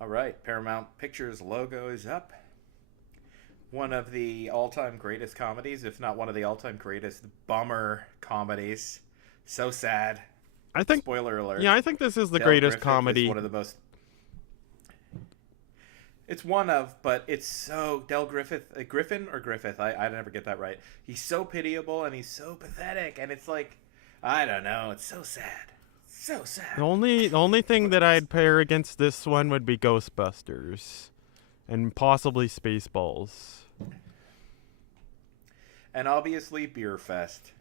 All right, Paramount Pictures logo is up. One of the all-time greatest comedies, if not one of the all-time greatest bummer comedies. So sad. I think, Spoiler yeah, alert. I think this is the Del greatest Griffith is comedy. one of the most. It's one of, but it's so Del Griffith, Griffin or Griffith. I never get that right. He's so pitiable and he's so pathetic, and it's like, I don't know. It's so sad, so The sad. only thing But that I'd pair against this one would be Ghostbusters, and possibly Spaceballs. and obviously Beer Fest.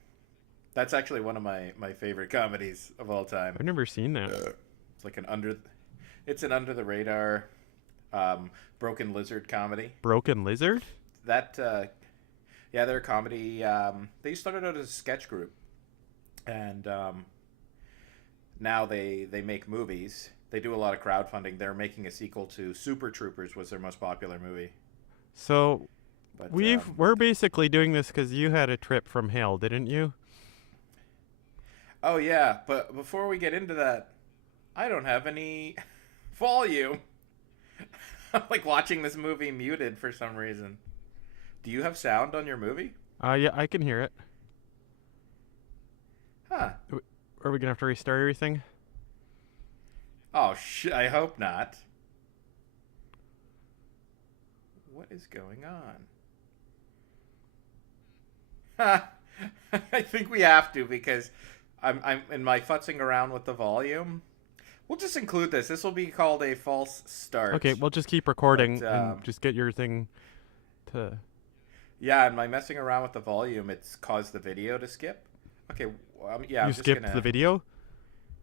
That's actually one of my favorite comedies of all time. I've never seen that. It's like it's an under the radar, broken lizard comedy. Broken Lizard? That yeah, they're a comedy. They started out as a sketch group, and now they make movies. They do a lot of crowdfunding. They're making a sequel to Super Troopers, was their most popular movie. So But we're basically doing this because you had a trip from hell, didn't you? oh yeah, but before we get into that, I don't have any volume. I'm like watching this movie muted for some reason. Do you have sound on your movie? Yeah, I can hear it. Huh. Are we gonna have to restart everything? Oh, I hope not. What is going on? I think we have to because I'm in my futzing around with the volume. We'll just include this. This will be called a false start. Okay, we'll just keep recording But, and just get your thing to. yeah, and my messing around with the volume, it's caused the video to skip. Okay, yeah, I'm You just skipped gonna the video.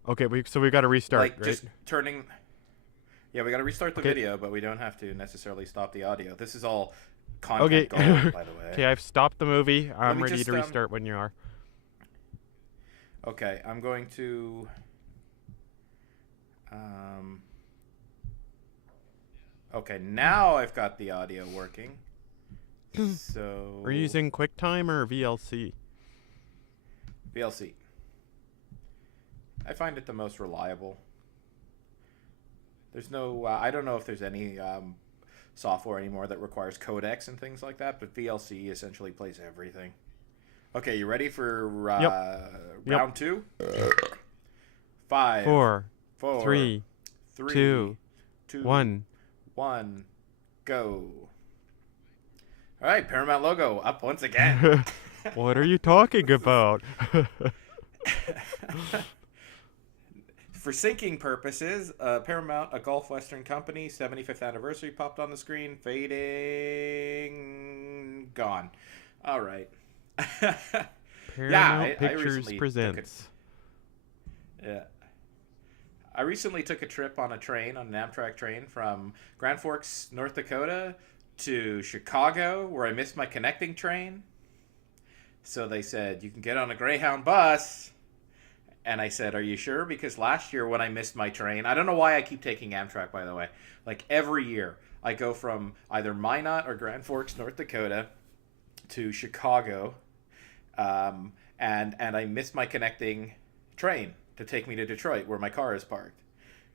Okay, we got to restart, like right? just turning. Yeah, we got to restart the Okay. video, but we don't have to necessarily stop the audio. This is all Okay. content gold, by the way. Okay, I've stopped the movie. I'm me ready just, to restart when you are. Okay, I'm going to. Um, okay, now I've got the audio working. So. We're using QuickTime or VLC. VLC. I find it the most reliable. There's no. I don't know if there's any software anymore that requires codecs and things like that, but VLC essentially plays everything. Okay, you ready for round two? 5, Four, 4, three, 3, two, 2, one. 1, go. All right, Paramount logo up once again. What are you talking about? For syncing purposes, Paramount, a Gulf Western company, 75th anniversary popped on the screen, fading, gone. All right. Paramount I Pictures recently presents. Yeah. I recently took a trip on a train, on an Amtrak train, from Grand Forks, North Dakota to Chicago, where I missed my connecting train. So they said, you can get on a Greyhound bus. And I said, are you sure? Because last year when I missed my train, I don't know why I keep taking Amtrak, by the way. Like every year, I go from either Minot or Grand Forks, North Dakota to Chicago. And I missed my connecting train to take me to Detroit, where my car is parked,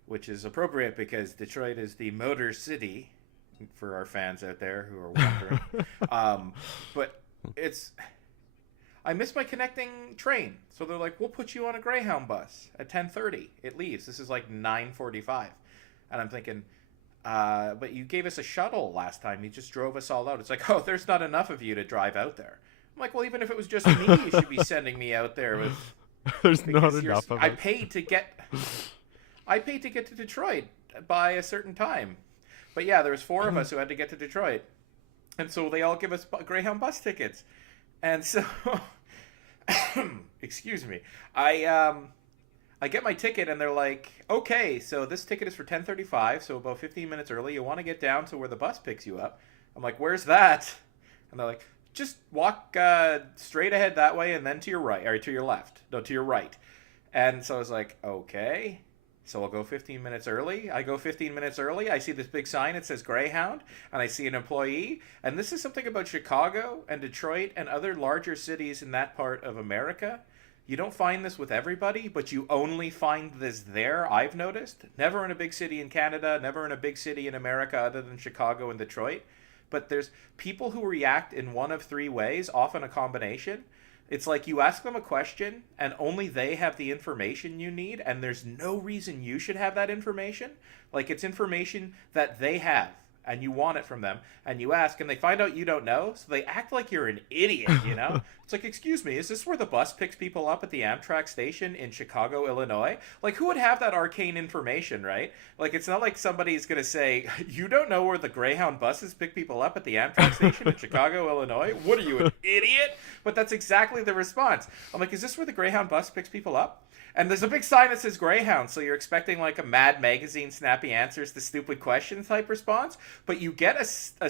which is appropriate because Detroit is the Motor City, for our fans out there who are wondering. But I missed my connecting train, so they're like, we'll put you on a Greyhound bus at 10:30. It leaves. This is like 9:45, and I'm thinking, but you gave us a shuttle last time. You just drove us all out. It's like, oh, there's not enough of you to drive out there. I'm like, well, even if it was just me, you should be sending me out there with. There's not enough of I it. paid to get to Detroit by a certain time. But yeah, there was 4 of us who had to get to Detroit. And so they all give us Greyhound bus tickets. And so excuse me. I get my ticket and they're like, "Okay, so this ticket is for 10:35, so about 15 minutes early. You want to get down to where the bus picks you up." I'm like, "Where's that?" And they're like, just walk straight ahead that way and then to your right, or to your left. No, to your right. And so I was like, okay. So I'll go 15 minutes early. I go 15 minutes early. I see this big sign. It says Greyhound. And I see an employee. And this is something about Chicago and Detroit and other larger cities in that part of America. You don't find this with everybody, but you only find this there, I've noticed. Never in a big city in Canada, never in a big city in America other than Chicago and Detroit. But there's people who react in one of three ways, often a combination. It's like you ask them a question and only they have the information you need, and there's no reason you should have that information. Like, it's information that they have and you want it from them, and you ask and they find out you don't know, so they act like you're an idiot, you know? It's like, excuse me, is this where the bus picks people up at the Amtrak station in Chicago, Illinois? Like, who would have that arcane information, right? Like, it's not like somebody's gonna say, you don't know where the Greyhound buses pick people up at the Amtrak station in Chicago, Illinois? What are you, an idiot? But that's exactly the response. I'm like, is this where the Greyhound bus picks people up? And there's a big sign that says Greyhound, so you're expecting like a Mad Magazine snappy answers to stupid questions type response, but you get a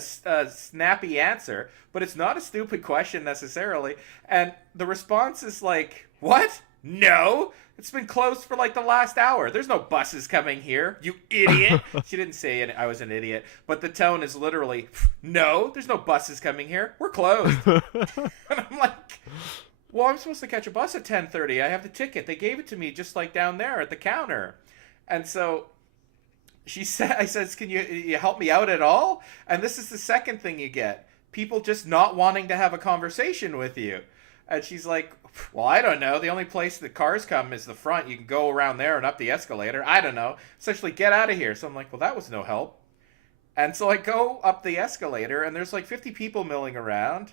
snappy answer, but it's not a stupid question necessarily, and the response is like, what? No! It's been closed for like the last hour. There's no buses coming here, you idiot! She didn't say I was an idiot, but the tone is literally, no, there's no buses coming here. We're closed. And I'm like... Well, I'm supposed to catch a bus at 10:30. I have the ticket. They gave it to me just like down there at the counter. And so I says, can you help me out at all? And this is the second thing you get. People just not wanting to have a conversation with you. And she's like, well, I don't know. The only place the cars come is the front. You can go around there and up the escalator. I don't know. Essentially, get out of here. So I'm like, well, that was no help. And so I go up the escalator, and there's like 50 people milling around.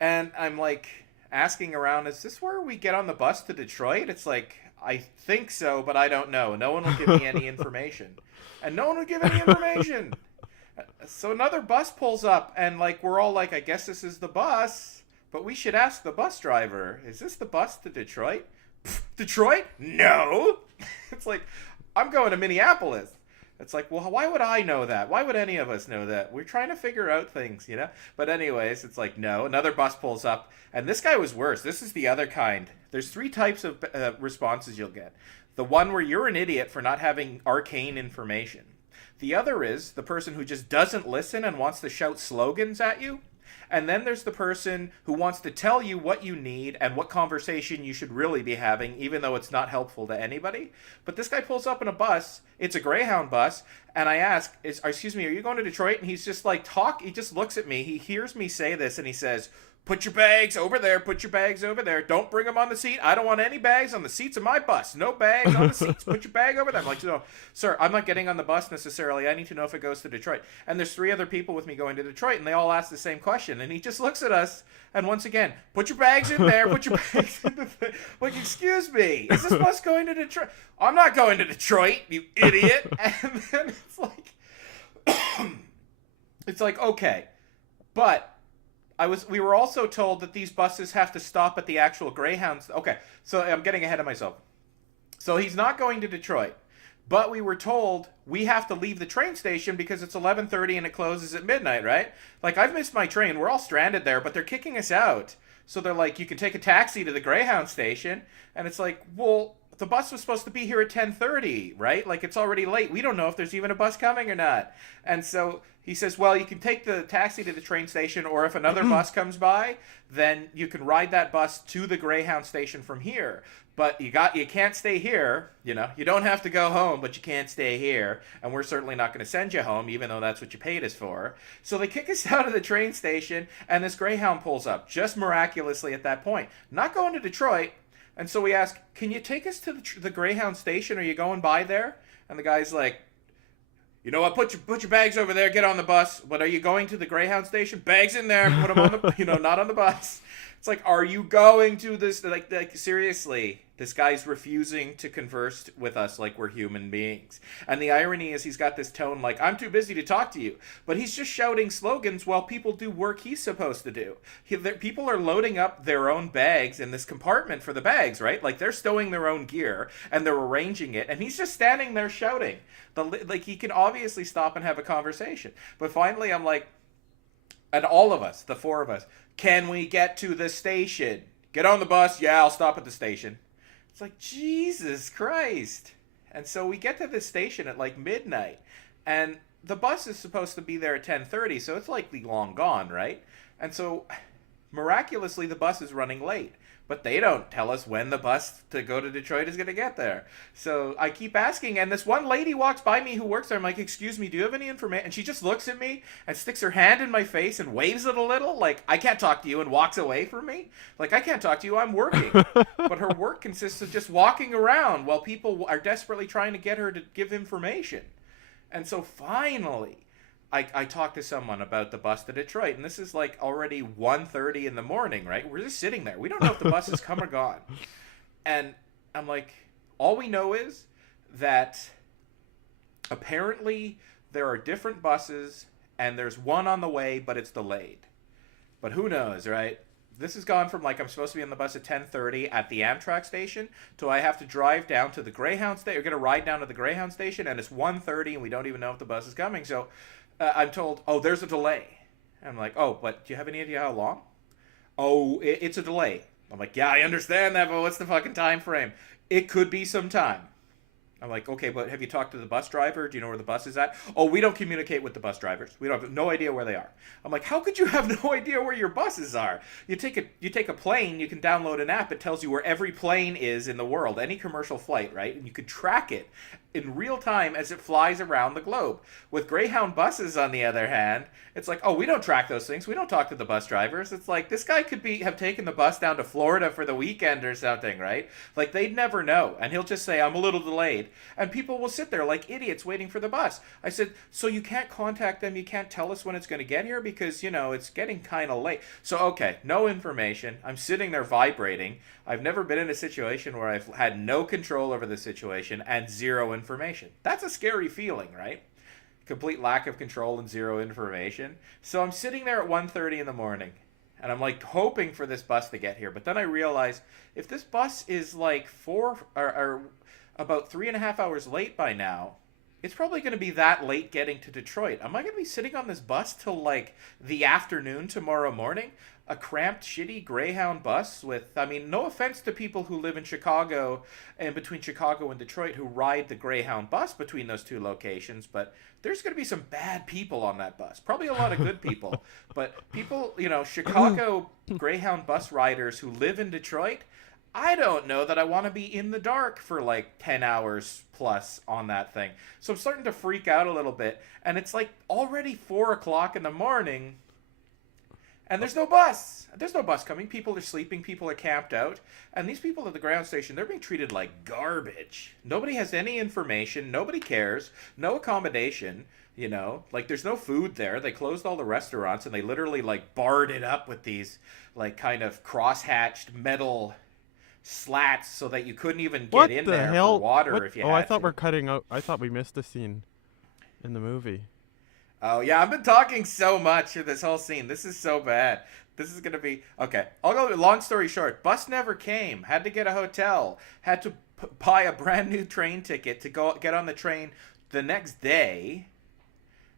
And I'm like... asking around, is this where we get on the bus to Detroit? It's like, I think so, but I don't know. No one will give me any information. And no one will give any information. So another bus pulls up, and like we're all like, I guess this is the bus, but we should ask the bus driver, is this the bus to Detroit? Detroit? No! It's like, I'm going to Minneapolis. It's like, well, why would I know that? Why would any of us know that? We're trying to figure out things, you know? But anyways, it's like, no. Another bus pulls up. And this guy was worse. This is the other kind. There's three types of responses you'll get. The one where you're an idiot for not having arcane information. The other is the person who just doesn't listen and wants to shout slogans at you. And then there's the person who wants to tell you what you need and what conversation you should really be having, even though it's not helpful to anybody. But this guy pulls up in a bus. It's a Greyhound bus. And I ask, excuse me, are you going to Detroit? And he's just like, he just looks at me. He hears me say this and he says, put your bags over there. Put your bags over there. Don't bring them on the seat. I don't want any bags on the seats of my bus. No bags on the seats. Put your bag over there. I'm like, no, sir, I'm not getting on the bus necessarily. I need to know if it goes to Detroit. And there's three other people with me going to Detroit, and they all ask the same question. And he just looks at us, and once again, put your bags in there. Put your bags in the thing. Like, excuse me, is this bus going to Detroit? I'm not going to Detroit, you idiot. And then it's like, okay, but we were also told that these buses have to stop at the actual Greyhounds. Okay, so I'm getting ahead of myself. So he's not going to Detroit, but we were told we have to leave the train station because it's 11:30 and it closes at midnight, right? Like, I've missed my train. We're all stranded there, but they're kicking us out. So they're like, you can take a taxi to the Greyhound station. And it's like, well, the bus was supposed to be here at 10:30, right? Like, it's already late. We don't know if there's even a bus coming or not. And so he says, well, you can take the taxi to the train station, or if another bus comes by, then you can ride that bus to the Greyhound station from here. But you can't stay here, you know. You don't have to go home, but you can't stay here. And we're certainly not going to send you home, even though that's what you paid us for. So they kick us out of the train station, and this Greyhound pulls up, just miraculously at that point. Not going to Detroit. And so we ask, can you take us to the Greyhound station? Are you going by there? And the guy's like, you know what, put your bags over there, get on the bus. What, are you going to the Greyhound station? Bags in there, put them on the, not on the bus. It's like, are you going to this, like seriously, this guy's refusing to converse with us like we're human beings. And the irony is he's got this tone like, I'm too busy to talk to you. But he's just shouting slogans while people do work he's supposed to do. People are loading up their own bags in this compartment for the bags, right? Like, they're stowing their own gear and they're arranging it. And he's just standing there shouting. Like, he can obviously stop and have a conversation. But finally, I'm like, and all of us, the four of us, can we get to the station? Get on the bus. Yeah, I'll stop at the station. It's like, Jesus Christ. And so we get to the station at like midnight, and the bus is supposed to be there at 10:30, so it's likely long gone, right? And so miraculously the bus is running late. but they don't tell us when the bus to go to Detroit is going to get there. So I keep asking, and this one lady walks by me who works there. I'm like, excuse me, do you have any information? And she just looks at me and sticks her hand in my face and waves it a little, like, I can't talk to you, and walks away from me. Like, I can't talk to you, I'm working. But her work consists of just walking around while people are desperately trying to get her to give information. And so finally, I talked to someone about the bus to Detroit, and this is like already 1:30 in the morning, right? We're just sitting there. We don't know if the bus has come or gone. And I'm like, all we know is that apparently there are different buses, and there's one on the way, but it's delayed. But who knows, right? This has gone from like I'm supposed to be on the bus at 10:30 at the Amtrak station to I have to drive down to the Greyhound station, or get a ride down to the Greyhound station, and it's 1:30 and we don't even know if the bus is coming. So I'm told, oh, there's a delay. I'm like, oh, but do you have any idea how long? Oh, it's a delay. I'm like, yeah, I understand that, but what's the fucking time frame? It could be some time. I'm like, okay, but have you talked to the bus driver? Do you know where the bus is at? Oh, we don't communicate with the bus drivers. We don't have no idea where they are. I'm like, how could you have no idea where your buses are? You take a plane, you can download an app. It tells you where every plane is in the world, any commercial flight, right? And you could track it in real time as it flies around the globe. With Greyhound buses, on the other hand, it's like, oh, we don't track those things. We don't talk to the bus drivers. It's like, this guy could have taken the bus down to Florida for the weekend or something, right? Like, they'd never know. And he'll just say, I'm a little delayed. And people will sit there like idiots waiting for the bus. I said, so you can't contact them? You can't tell us when it's going to get here? Because, it's getting kind of late. So, okay, no information. I'm sitting there vibrating. I've never been in a situation where I've had no control over the situation and zero information. That's a scary feeling, right? Complete lack of control and zero information. So I'm sitting there at 1:30 in the morning, and I'm like hoping for this bus to get here. But then I realize if this bus is like about 3.5 hours late by now, it's probably going to be that late getting to Detroit. Am I going to be sitting on this bus till like the afternoon tomorrow morning? A cramped, shitty Greyhound bus with, no offense to people who live in Chicago and between Chicago and Detroit who ride the Greyhound bus between those two locations, but there's going to be some bad people on that bus. Probably a lot of good people, but people, Chicago Greyhound bus riders who live in Detroit, I don't know that I want to be in the dark for like 10 hours plus on that thing. So I'm starting to freak out a little bit, and it's like already 4 o'clock in the morning. And there's no bus. There's no bus coming. People are sleeping. People are camped out. And these people at the ground station, they're being treated like garbage. Nobody has any information. Nobody cares. No accommodation. Like there's no food there. They closed all the restaurants and they literally like barred it up with these like kind of cross-hatched metal slats so that you couldn't even get in there for water if you had to. I thought we're cutting out. I thought we missed a scene in the movie. Oh, yeah, I've been talking so much through this whole scene. This is so bad. This is going to be... Okay, I'll go... Long story short, bus never came. Had to get a hotel. Had to buy a brand new train ticket to go get on the train the next day.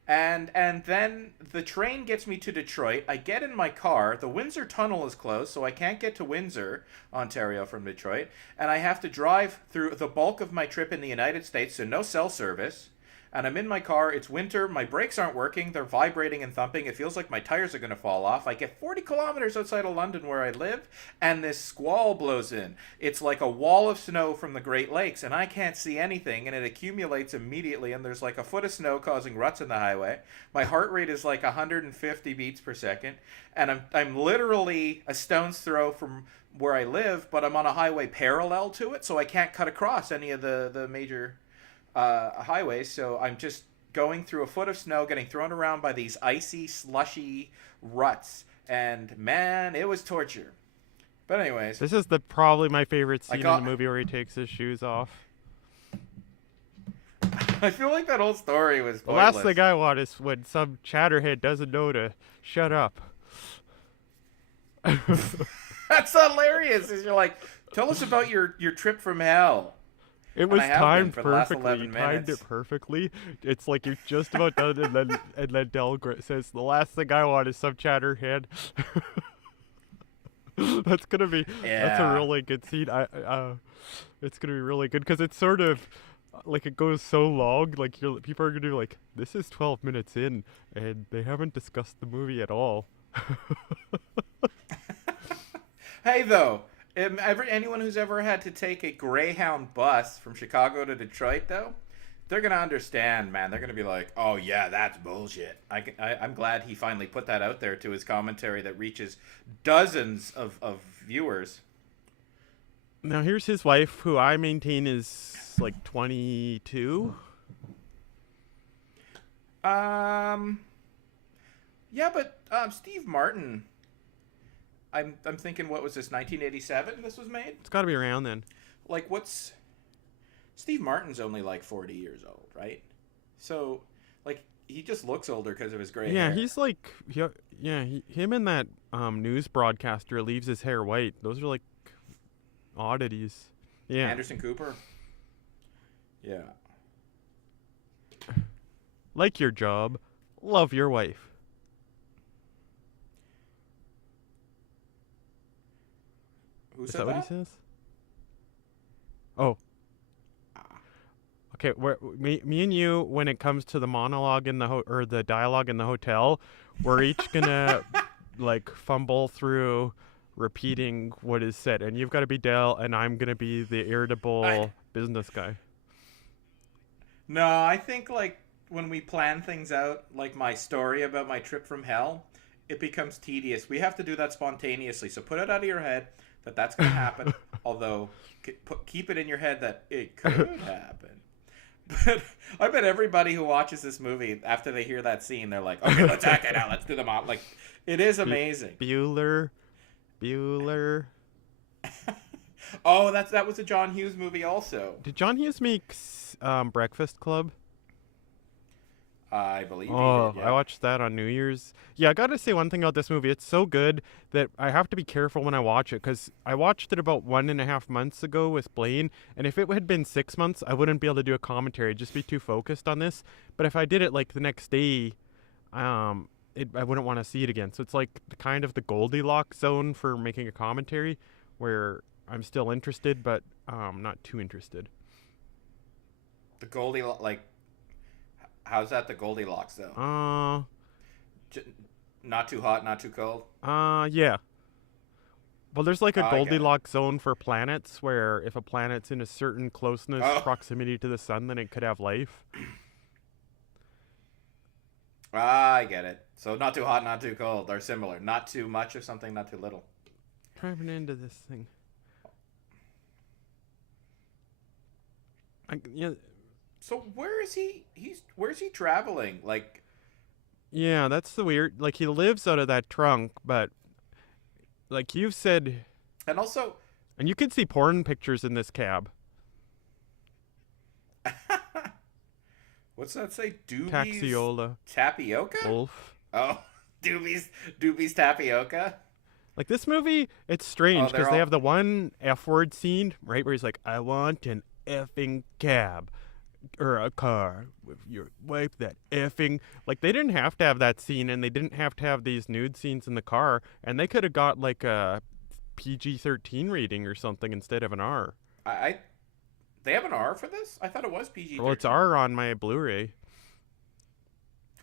And then the train gets me to Detroit. I get in my car. The Windsor Tunnel is closed, so I can't get to Windsor, Ontario from Detroit. And I have to drive through the bulk of my trip in the United States, so no cell service. And I'm in my car, it's winter, my brakes aren't working, they're vibrating and thumping, it feels like my tires are going to fall off. I get 40 kilometers outside of London where I live, and this squall blows in. It's like a wall of snow from the Great Lakes, and I can't see anything, and it accumulates immediately, and there's like a foot of snow causing ruts in the highway. My heart rate is like 150 beats per second, and I'm literally a stone's throw from where I live, but I'm on a highway parallel to it, so I can't cut across any of the major... highways, so I'm just going through a foot of snow, getting thrown around by these icy, slushy ruts, and man, it was torture. But anyways, this is probably my favorite scene in the movie where he takes his shoes off. I feel like that whole story was pointless. The last thing I want is when some chatterhead doesn't know to shut up. That's hilarious. Is you're like, tell us about your trip from hell. It was timed perfectly. You timed it perfectly. It's like you're just about done, and then Del says, "The last thing I want is some chatterhead." That's gonna be. Yeah. That's a really good scene. It's gonna be really good because it's sort of like it goes so long. Like people are gonna be like, "This is 12 minutes in, and they haven't discussed the movie at all." Hey, though. Anyone who's ever had to take a Greyhound bus from Chicago to Detroit, though, they're gonna understand, man. They're gonna be like, "Oh yeah, that's bullshit." I'm glad he finally put that out there to his commentary that reaches dozens of viewers. Now here's his wife, who I maintain is like 22. Yeah, but Steve Martin. I'm thinking, what was this? 1987. This was made. It's got to be around then. Like, what's Steve Martin's only like 40 years old, right? So, like, he just looks older because of his gray hair. Yeah, he's like, him and that news broadcaster leaves his hair white. Those are like oddities. Yeah. Anderson Cooper. Yeah. Like your job, love your wife. Who Is said that what he says? Oh. Okay, me and you, when it comes to the monologue in or the dialogue in the hotel, we're each gonna like fumble through repeating what is said, and you've got to be Dale, and I'm gonna be the irritable business guy. No, I think like when we plan things out, like my story about my trip from hell, it becomes tedious. We have to do that spontaneously. So put it out of your head that that's going to happen. Although keep it in your head that it could happen. But I bet everybody who watches this movie, after they hear that scene, they're like, "Okay, let's act it out. Let's do the mob." Like, it is amazing. Bueller. Oh, that was a John Hughes movie also. Did John Hughes make Breakfast Club? I believe he did, yeah. I watched that on New Year's. Yeah, I gotta say one thing about this movie. It's so good that I have to be careful when I watch it, because I watched it about 1.5 months ago with Blaine, and if it had been 6 months, I wouldn't be able to do a commentary. I'd just be too focused on this. But if I did it like the next day, I wouldn't want to see it again. So it's like kind of the Goldilocks zone for making a commentary, where I'm still interested, but not too interested. The Goldilocks, like, how's that the Goldilocks though? Not too hot, not too cold. Yeah. Well, there's like a Goldilocks zone for planets, where if a planet's in a certain closeness, proximity to the sun, then it could have life. I get it. So not too hot, not too cold. They're similar. Not too much of something, not too little. Driving into this thing. So where is he? Where's he traveling? Like, yeah, that's the weird. Like, he lives out of that trunk, but like you've said, and also, and you can see porn pictures in this cab. What's that say? Doobies Taxiola. Tapioca? Wolf. Oh, Doobies Tapioca? Like, this movie, it's strange because they have the one F-word scene, right, where he's like, "I want an effing cab or a car with your wife, that effing..." Like, they didn't have to have that scene, and they didn't have to have these nude scenes in the car, and they could have got like a PG-13 rating or something instead of an R. They have an R for this? I thought it was PG-13. Well, it's R on my Blu-ray.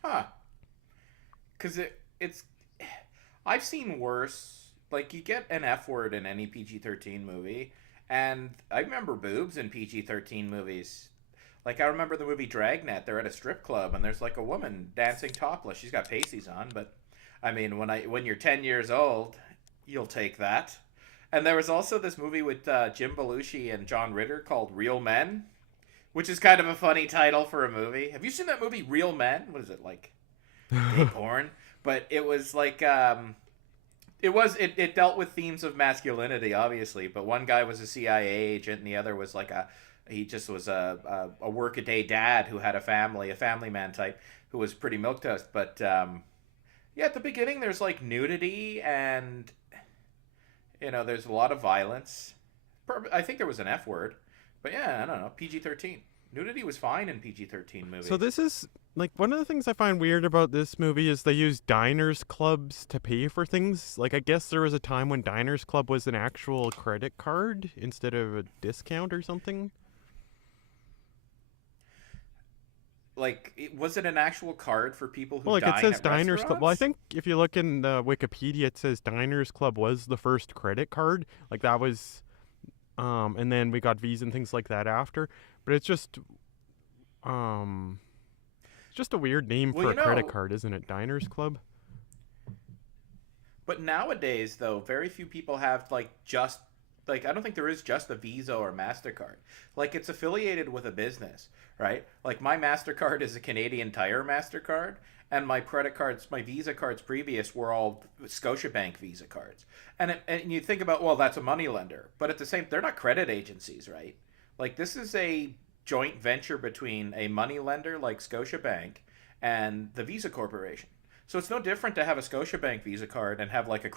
Huh. Because it's... I've seen worse. Like, you get an F word in any PG-13 movie, and I remember boobs in PG-13 movies. Like, I remember the movie Dragnet. They're at a strip club, and there's, like, a woman dancing topless. She's got pasties on, but, I mean, when you're 10 years old, you'll take that. And there was also this movie with Jim Belushi and John Ritter called Real Men, which is kind of a funny title for a movie. Have you seen that movie, Real Men? What is it, like gay porn? But it was like it dealt with themes of masculinity, obviously. But one guy was a CIA agent, and the other was like he just was a workaday dad who had a family man type, who was pretty milquetoast. But yeah, at the beginning there's like nudity and, you know, there's a lot of violence. I think there was an F word. But yeah, I don't know. PG-13. Nudity was fine in PG-13 movies. So this is, like, one of the things I find weird about this movie is they use Diners Clubs to pay for things. Like, I guess there was a time when Diners Club was an actual credit card instead of a discount or something. Was it an actual card for people who Well, like it dine says at Diners Club. Well, I restaurants? think if you look in the Wikipedia, it says Diners Club was the first credit card. Like that was, and then we got Visa and things like that after. But um, it's just a weird name Well, for a credit card, isn't it? Diners Club. but nowadays though, very few people have just I don't think there is just a Visa or Mastercard. Like it's affiliated with a business, right? Like my Mastercard is a Canadian Tire Mastercard, and my credit cards, my Visa cards previous were all Scotiabank Visa cards. And you think about, well, that's a money lender, but at the same, they're not credit agencies, right? Like this is a joint venture between a money lender like Scotiabank and the Visa Corporation. So it's no different to have a Scotiabank Visa card and have like a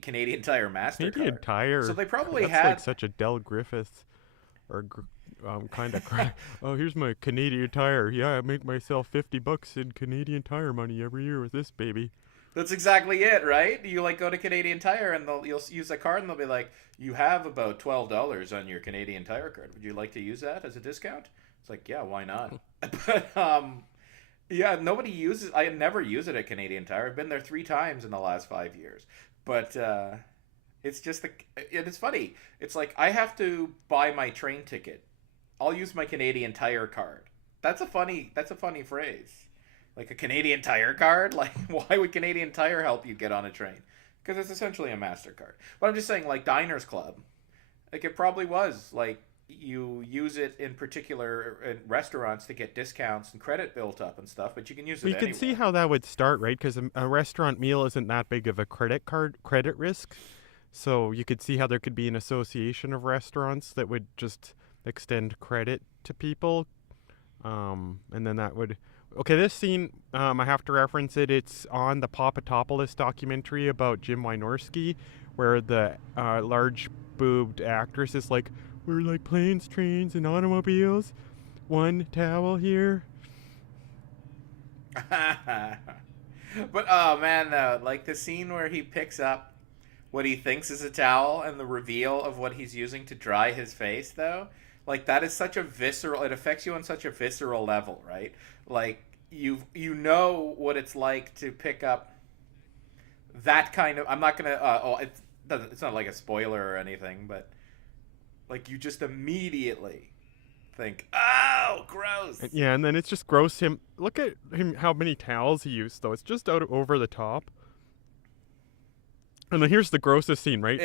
Canadian Tire Canadian Mastercard. So Tire. they probably That's like had. such a Del Griffith or kind of credit. Oh, here's my Canadian Tire. Yeah, I make myself $50 in Canadian Tire money every year with this baby. That's exactly it, right? You like go to Canadian Tire and you'll use a card and they'll be like, you have about $12 on your Canadian Tire card. Would you like to use that as a discount? It's like, yeah, why not? But yeah, nobody uses. I never use it at Canadian Tire. I've been there 3 times in the last 5 years. But it's just it's funny. It's like I have to buy my train ticket. I'll use my Canadian Tire card. That's a funny phrase. Like a Canadian Tire card? Like why would Canadian Tire help you get on a train? Because it's essentially a MasterCard. But I'm just saying like Diners Club. Like it probably was like you use it in particular in restaurants to get discounts and credit built up and stuff, but you can use it We can see anywhere. how that would start, right? Because a restaurant meal isn't that big of a credit risk. So you could see how there could be an association of restaurants that would just extend credit to people. And then that would. Okay, this scene, I have to reference it. It's on the Papadopoulos documentary about Jim Wynorski, where the large boobed actress is like, we're like planes, trains, and automobiles. One towel here. But oh man, though, like the scene where he picks up what he thinks is a towel and the reveal of what he's using to dry his face, though, like that is such a visceral. It affects you on such a visceral level, right? Like you know what it's like to pick up that kind of. I'm not gonna. It doesn't. It's not like a spoiler or anything, but like you just immediately think, oh, gross. Yeah, and then it's just gross. Look at him, how many towels he used, though. It's just out over the top. And then here's the grossest scene, right?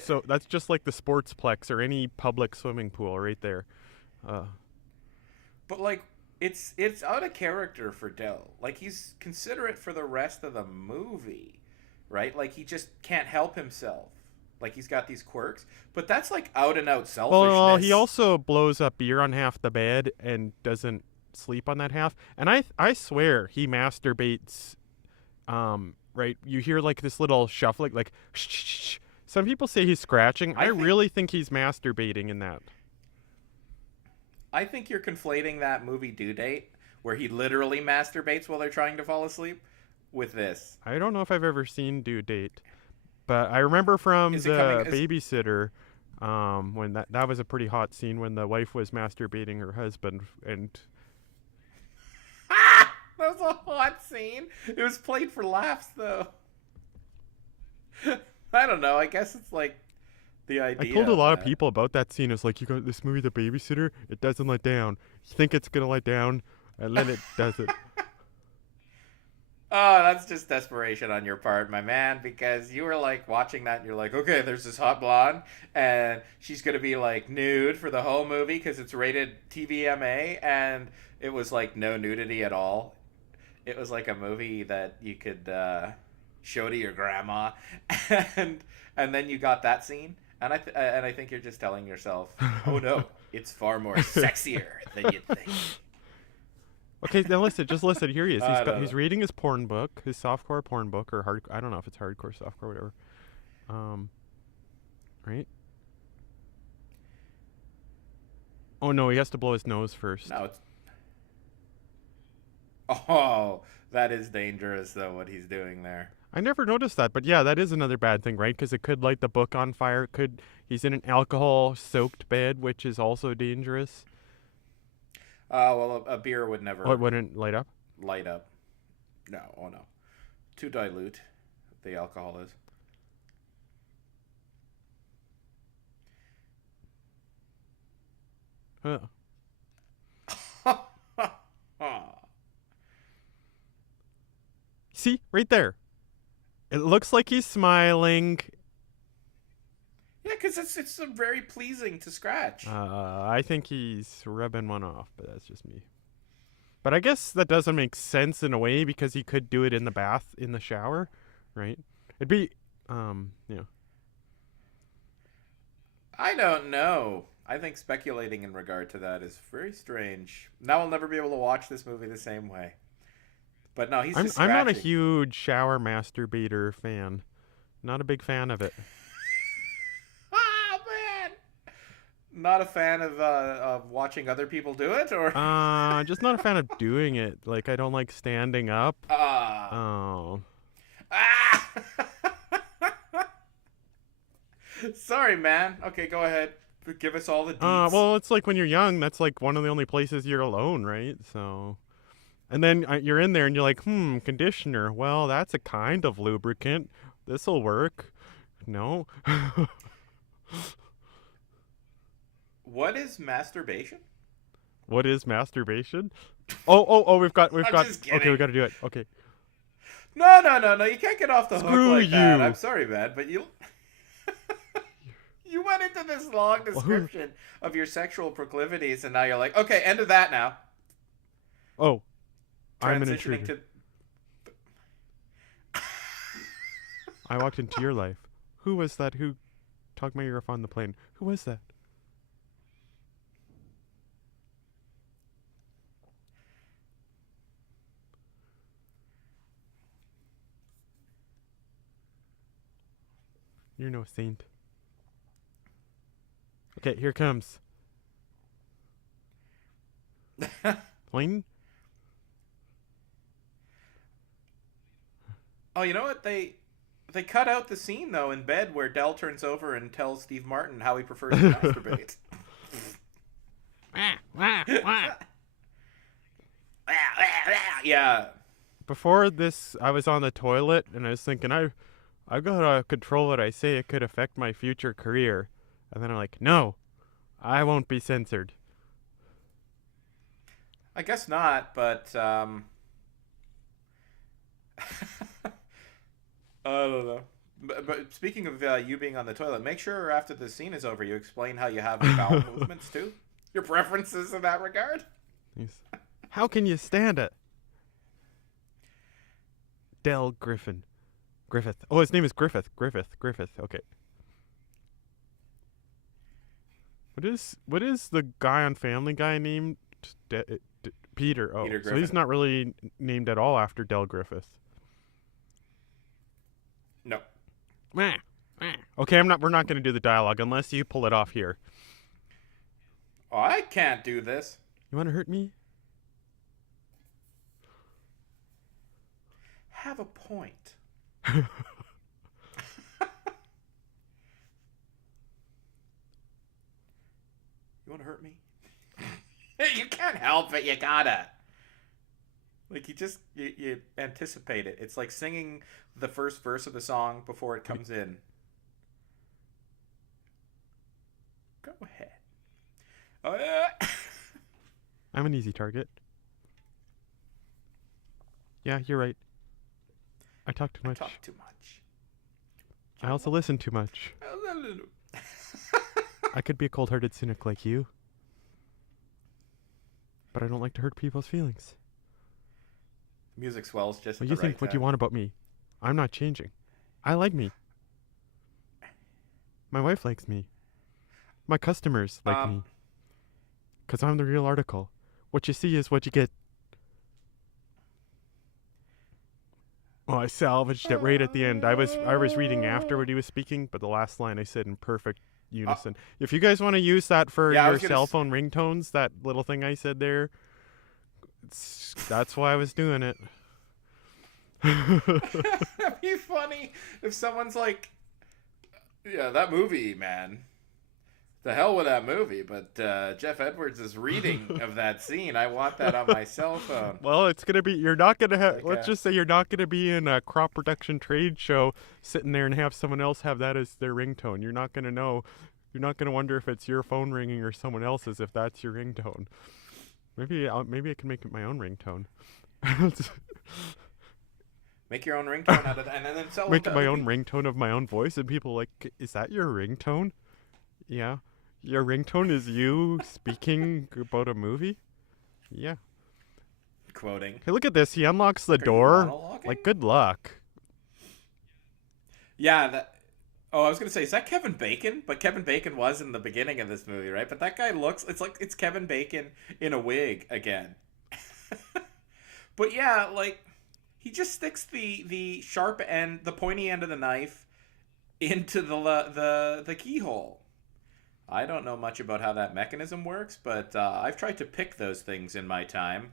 So that's just like the sportsplex or any public swimming pool right there. But like it's out of character for Dell. Like he's considerate for the rest of the movie, right? Like he just can't help himself. Like he's got these quirks, but that's like out and out Well, he selfishness. also blows up beer on half the bed and doesn't sleep on that half. And I swear he masturbates. Right? You hear like this little shuffling, like shh, shh, shh. Some people say he's scratching. I really think he's masturbating in that. I think you're conflating that movie Due Date, where he literally masturbates while they're trying to fall asleep, with this. I don't know if I've ever seen Due Date, but I remember from Is it coming? the Babysitter, when that was a pretty hot scene when the wife was masturbating her husband, and That was a hot scene. It was played for laughs, though. I don't know. I guess it's like the I idea told a of lot of that. people about that scene. It's like, you got this movie, The Babysitter. It doesn't let down. You think it's gonna let down, and then it doesn't. Oh, that's just desperation on your part, my man, because you were like watching that and you're like, okay, there's this hot blonde and she's going to be like nude for the whole movie because it's rated TVMA, and it was like no nudity at all. It was like a movie that you could show to your grandma, and and then you got that scene, and I think you're just telling yourself, oh no, it's far more sexier than you'd think. Okay, now listen, just listen. Here he is. No, He's no. reading his porn book, his softcore porn book, or hard. I don't know if it's hardcore, softcore, whatever. Um, right? Oh no, he has to blow his nose first. No, it's oh, that is dangerous though. What he's doing there. I never noticed that, but yeah, that is another bad thing, right? Because it could light the book on fire. It could. He's in an alcohol-soaked bed, which is also dangerous. Well, a beer would Oh, it never wouldn't light up? light up. No, oh no. Too dilute, the alcohol is. Huh. See? Right there. It looks like he's smiling. Yeah, because it's very pleasing to scratch. I think he's rubbing one off, but that's just me. But I guess that doesn't make sense in a way because he could do it in the bath, in the shower, right? It'd be, yeah. I don't know. I think speculating in regard to that is very strange. Now I'll never be able to watch this movie the same way. But no, he's just I'm not a scratching. huge shower masturbator fan. Not a big fan of it. Ah, man! Not a fan of watching other people do it, or Just not a fan of doing it. Like, I don't like standing up. ah, Oh. ah. Sorry, man. Okay, go ahead. Give us all the deets. Well, it's like when you're young, that's like one of the only places you're alone, right? So, and then you're in there and you're like, conditioner. Well, that's a kind of lubricant. This'll work. No. What is masturbation? What is masturbation? Oh, we've got. Just Okay, we kidding. got to do it. Okay. No. You can't get off the hook Screw like that. you. I'm sorry, man, but you you went into this long description of your sexual proclivities, and now you're like, okay, end of that now. Oh, I'm an Transitioning intruder. to I walked into your life. Who was that who tugged my ear off on the plane? Who was that? You're no saint. Okay, here comes. Plane? Oh, you know what? They cut out the scene though in bed where Dell turns over and tells Steve Martin how he prefers to masturbate. Yeah. Before this, I was on the toilet and I was thinking, I gotta control what I say. It could affect my future career. And then I'm like, no, I won't be censored. I guess not, but I don't know. But speaking of you being on the toilet, make sure after the scene is over, you explain how you have your bowel movements too. Your preferences in that regard. How can you stand it? Del Griffith. Oh, his name is Griffith. Okay. What is the guy on Family Guy named? Peter. Oh, Peter so Griffin. he's not really named at all after Del Griffith. No. Okay, we're not going to do the dialogue unless you pull it off here. Oh, I can't do this. You want to hurt me? Have a point. You want to hurt me? You can't help it. You gotta. Like you anticipate it. It's like singing the first verse of the song before it comes in. Go ahead. Oh yeah. I'm an easy target. Yeah, you're right. I talk too much. I talk too much. I also listen too much. I could be a cold-hearted cynic like you, but I don't like to hurt people's feelings. Music swells just. Well, at you the think right what time. you want about me. I'm not changing. I like me. My wife likes me. My customers like me. Because I'm the real article. What you see is what you get. Oh, I salvaged it right at the end. I was reading after what he was speaking, but the last line I said in perfect unison. If you guys want to use that for your cell phone ringtones, that little thing I said there, that's why I was doing it. It'd be funny if someone's like, yeah, that movie, man. The hell with that movie, but Jeff Edwards' reading of that scene, I want that on my cell phone. Well, it's gonna be. You're not gonna have. Like Let's just say you're not gonna be in a crop production trade show, sitting there and have someone else have that as their ringtone. You're not gonna know. You're not gonna wonder if it's your phone ringing or someone else's if that's your ringtone. Maybe I can make it my own ringtone. Make your own ringtone out of that, and then sell Make it it my own ringtone of my own voice, and people like, is that your ringtone? Yeah. Your ringtone is you speaking about a movie? Yeah. Quoting. Hey, look at this. He unlocks the door. Like, good luck. Yeah, that. Oh, I was gonna say, is that Kevin Bacon? But Kevin Bacon was in the beginning of this movie, right? But that guy looks—it's like it's Kevin Bacon in a wig again. But yeah, like he just sticks the sharp end, the pointy end of the knife into the keyhole. I don't know much about how that mechanism works, but I've tried to pick those things in my time.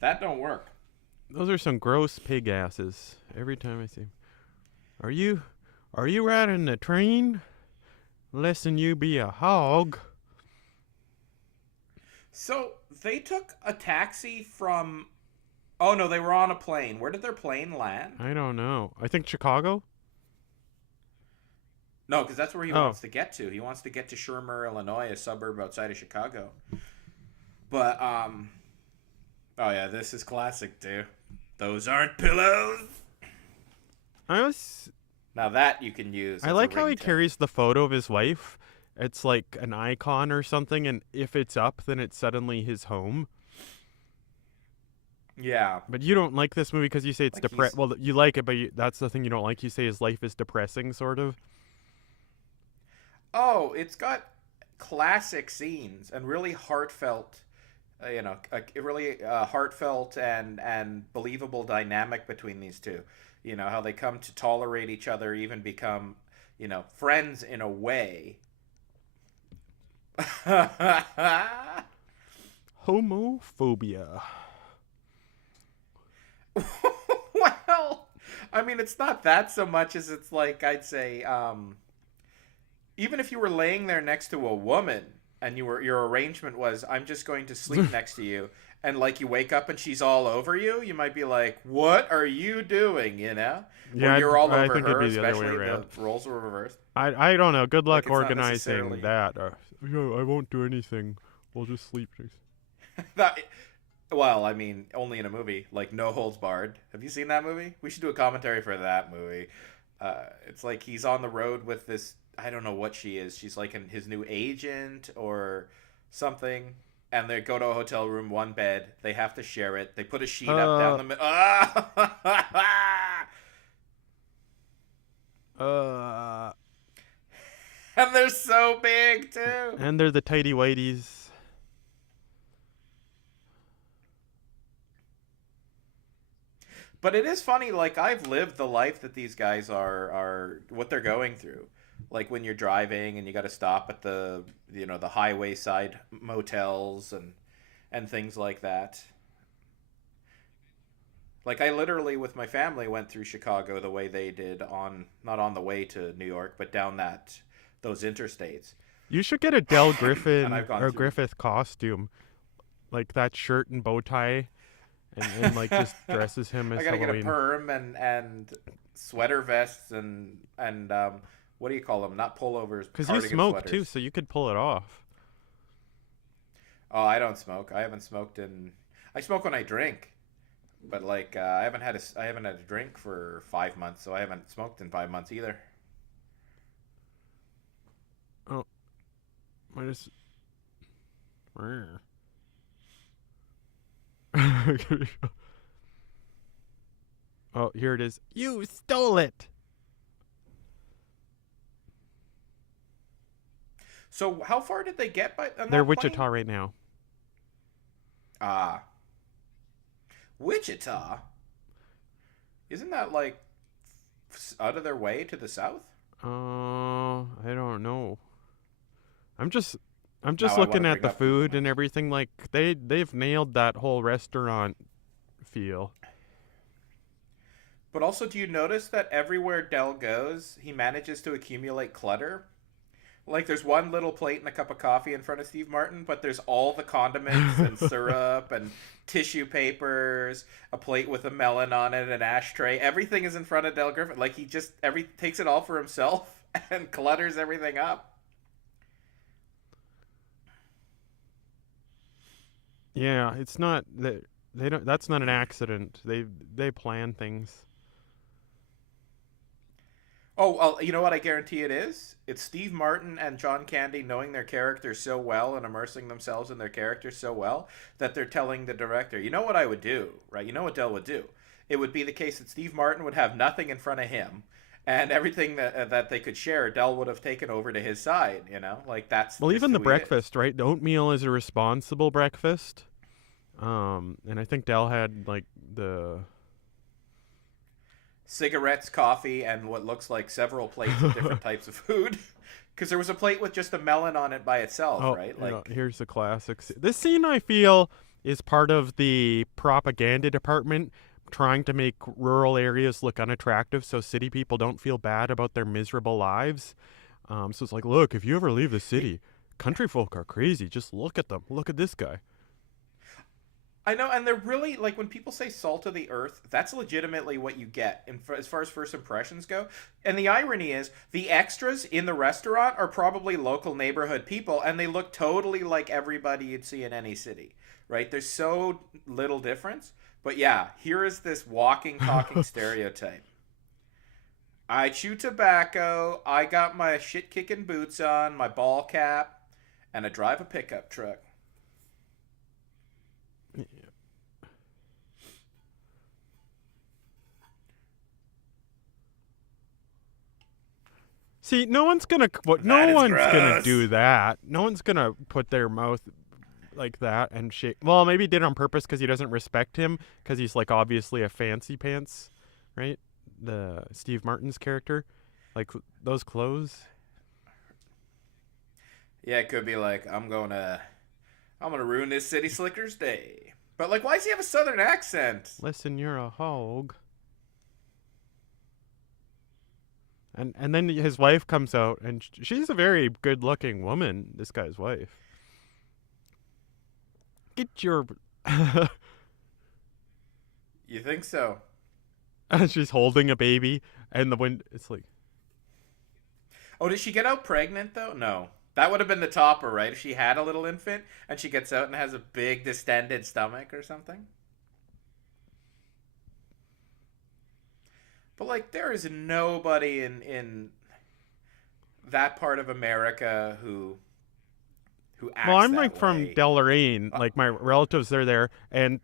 That don't work. Those are some gross pig asses. Every time I see 'em. Are you riding the train? Less'n you be a hog. So they took a taxi from. Oh no, they were on a plane. Where did their plane land? I don't know. I think Chicago? No, because that's where he wants to get to. He wants to get to Shermer, Illinois, a suburb outside of Chicago. But, oh yeah, this is classic, too. Those aren't pillows. Now that you can use. I like how he carries the photo of his wife. It's like an icon or something, and if it's up, then it's suddenly his home. Yeah. But you don't like this movie because you say it's depressing. Well, you like it, but that's the thing you don't like. You say his life is depressing, sort of. Oh, it's got classic scenes and really heartfelt, really heartfelt and believable dynamic between these two. You know, how they come to tolerate each other, even become, friends in a way. Homophobia. Well, I mean, it's not that so much as it's like, I'd say, even if you were laying there next to a woman and your arrangement was, I'm just going to sleep next to you, and like you wake up and she's all over you, you might be like, what are you doing, Yeah, or you're all over her, especially the roles were reversed. I don't know. Good luck organizing that. I won't do anything. We'll just sleep. Well, I mean, only in a movie, like No Holds Barred. Have you seen that movie? We should do a commentary for that movie. It's like he's on the road with this, I don't know what she is. She's like his new agent or something. And they go to a hotel room, one bed. They have to share it. They put a sheet up down the middle. And they're so big, too. And they're the tighty whities. But it is funny, like, I've lived the life that these guys are what they're going through. Like when you're driving and you got to stop at the highway side motels and things like that. Like I literally with my family went through Chicago the way they did not on the way to New York, but down those interstates. You should get a Del Griffin or Griffith costume, like that shirt and bow tie, and like just dresses him as I gotta Halloween. Get a perm and sweater vests and what do you call them? Not pullovers. Because you smoke sweaters. too, so you could pull it off. Oh, I don't smoke. I haven't smoked I smoke when I drink, but like I haven't had a drink for 5 months, so I haven't smoked in 5 months either. Oh, I just. Oh, here it is. You stole it. So how far did they get by? They're Wichita right now. Wichita? Isn't that like out of their way to the south? I don't know. I'm just looking at the food and everything. Like they've nailed that whole restaurant feel. But also, do you notice that everywhere Del goes, he manages to accumulate clutter? Like there's one little plate and a cup of coffee in front of Steve Martin, but there's all the condiments and syrup and tissue papers, a plate with a melon on it, an ashtray. Everything is in front of Del Griffin. Like he just takes it all for himself and clutters everything up. Yeah, it's not that they don't. That's not an accident. They plan things. Oh, well, you know what I guarantee it is? It's Steve Martin and John Candy knowing their characters so well and immersing themselves in their characters so well that they're telling the director, you know what I would do, right? You know what Del would do? It would be the case that Steve Martin would have nothing in front of him, and everything that they could share, Del would have taken over to his side, you know? Like, that's Well, just even the who he is. breakfast, right? The oatmeal is a responsible breakfast. And I think Del had like the Cigarettes, coffee, and what looks like several plates of different types of food. Because there was a plate with just a melon on it by itself, oh, right? you know, Like, here's the classic. This scene I feel is part of the propaganda department trying to make rural areas look unattractive so city people don't feel bad about their miserable lives. So it's like, look, if you ever leave the city, country folk are crazy. Just look at them. Look at this guy. I know, and they're really like when people say "salt of the earth," that's legitimately what you get, as far as first impressions go. And the irony is, the extras in the restaurant are probably local neighborhood people, and they look totally like everybody you'd see in any city, right? There's so little difference. But yeah, here is this walking, talking stereotype. I chew tobacco. I got my shit-kicking boots on, my ball cap, and I drive a pickup truck. See, no one's gonna do that. No one's gonna put their mouth like that and shake. Well, maybe he did it on purpose because he doesn't respect him because he's like obviously a fancy pants, right? The Steve Martin's character, like those clothes. Yeah, it could be like I'm gonna ruin this city slicker's day. But like, why does he have a southern accent? Listen, you're a hog. And then his wife comes out, and she's a very good-looking woman, this guy's wife. Get your... You think so? And she's holding a baby, and the wind... It's like... Oh, did she get out pregnant, though? No. That would have been the topper, right? If she had a little infant, and she gets out and has a big distended stomach or something. But like, there is nobody in that part of America who acts well, I'm that like way. from Deloraine, like my relatives are there, and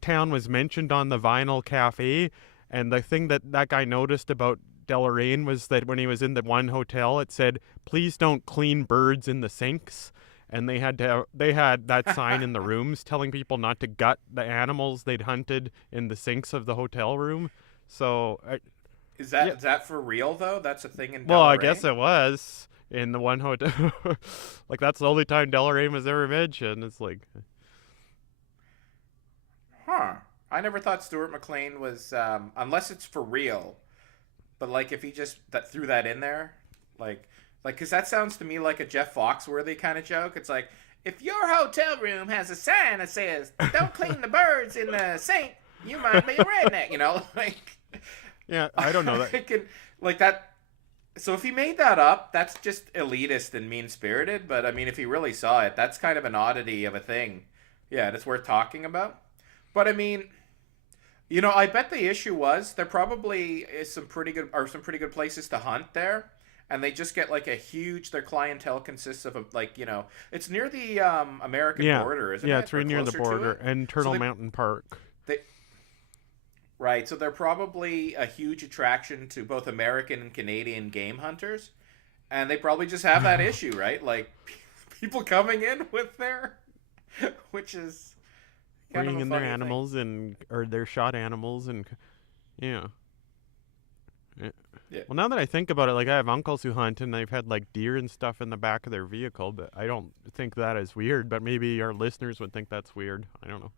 town was mentioned on the Vinyl Cafe, and the thing that guy noticed about Deloraine was that when he was in the one hotel, it said, "Please don't clean birds in the sinks." And they had that sign in the rooms telling people not to gut the animals they'd hunted in the sinks of the hotel room. So is that for real though? That's a thing in Deloraine? Well, I guess it was in the one hotel. Like that's the only time Deloraine was ever mentioned. It's like, huh? I never thought Stuart McLean was unless it's for real. But like if he just threw that in there, like because that sounds to me like a Jeff Foxworthy kind of joke. It's like, if your hotel room has a sign that says "Don't clean the birds in the sink," you might be a redneck. You know, like. Yeah, I don't know that. Like that. So if he made that up, that's just elitist and mean-spirited. But I mean, if he really saw it, that's kind of an oddity of a thing. Yeah, and it's worth talking about. But I mean, I bet the issue was there probably is some pretty good places to hunt there, and they just get like their clientele consists of it's near the American border, isn't it? Yeah, it's right near the border and Turtle Mountain Park. Right, so they're probably a huge attraction to both American and Canadian game hunters, and they probably just have that issue, right? Like, people coming in with which is kind bringing of a in funny their animals or their shot animals, and yeah. Yeah. Well, now that I think about it, like I have uncles who hunt, and they've had like deer and stuff in the back of their vehicle, but I don't think that is weird. But maybe our listeners would think that's weird. I don't know.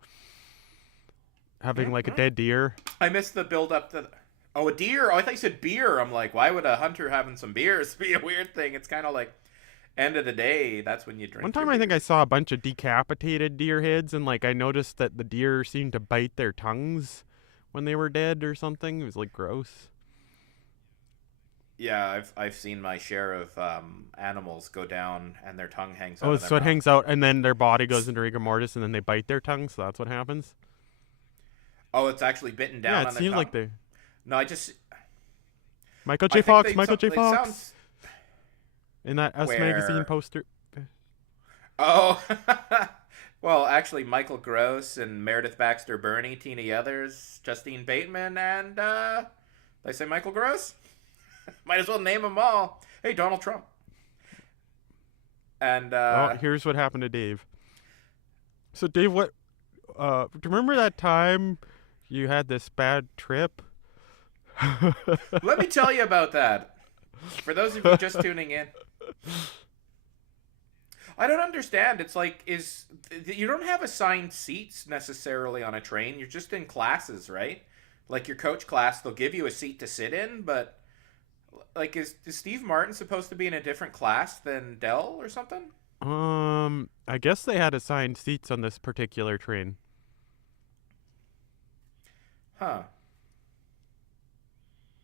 Having like a dead deer. I missed the build up to Oh, a deer. Oh, I thought you said beer. I'm like, why would a hunter having some beers be a weird thing? It's kind of like end of the day. That's when you One drink your time I think I beers. saw a bunch of decapitated deer heads, and like I noticed that the deer seemed to bite their tongues when they were dead or something. It was like gross. Yeah, I've seen my share of animals go down and their tongue hangs out Oh, of their so it mouth. hangs out, and then their body goes into rigor mortis, and then they bite their tongue. So that's what happens. Oh, it's actually bitten Yeah, down it on their seems like tongue. they. No, I just Michael I J. think Fox, they Michael J. it Fox, sounds in that Us magazine where poster. oh well actually Michael Gross and Meredith Baxter Burney, Tina Yothers, Justine Bateman, and did I say Michael Gross? Might as well name them all. Hey, Donald Trump. And Well, here's what happened to Dave. So Dave, what? Do you remember that time you had this bad trip? let me tell you about that. For those of you just tuning in, I don't understand. It's like you don't have assigned seats necessarily on a train. You're just in classes, right? Like your coach class, they'll give you a seat to sit in, but like is Steve Martin supposed to be in a different class than Dell or something? I guess they had assigned seats on this particular train. Huh.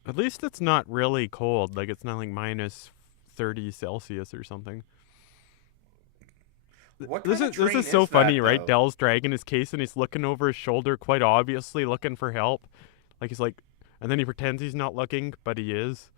At least it's not really cold. Like it's not like minus 30 Celsius or something. What This kind of is this train is so is that funny, right? though? Dell's dragging his case and he's looking over his shoulder, quite obviously looking for help. Like he's like, and then he pretends he's not looking, but he is.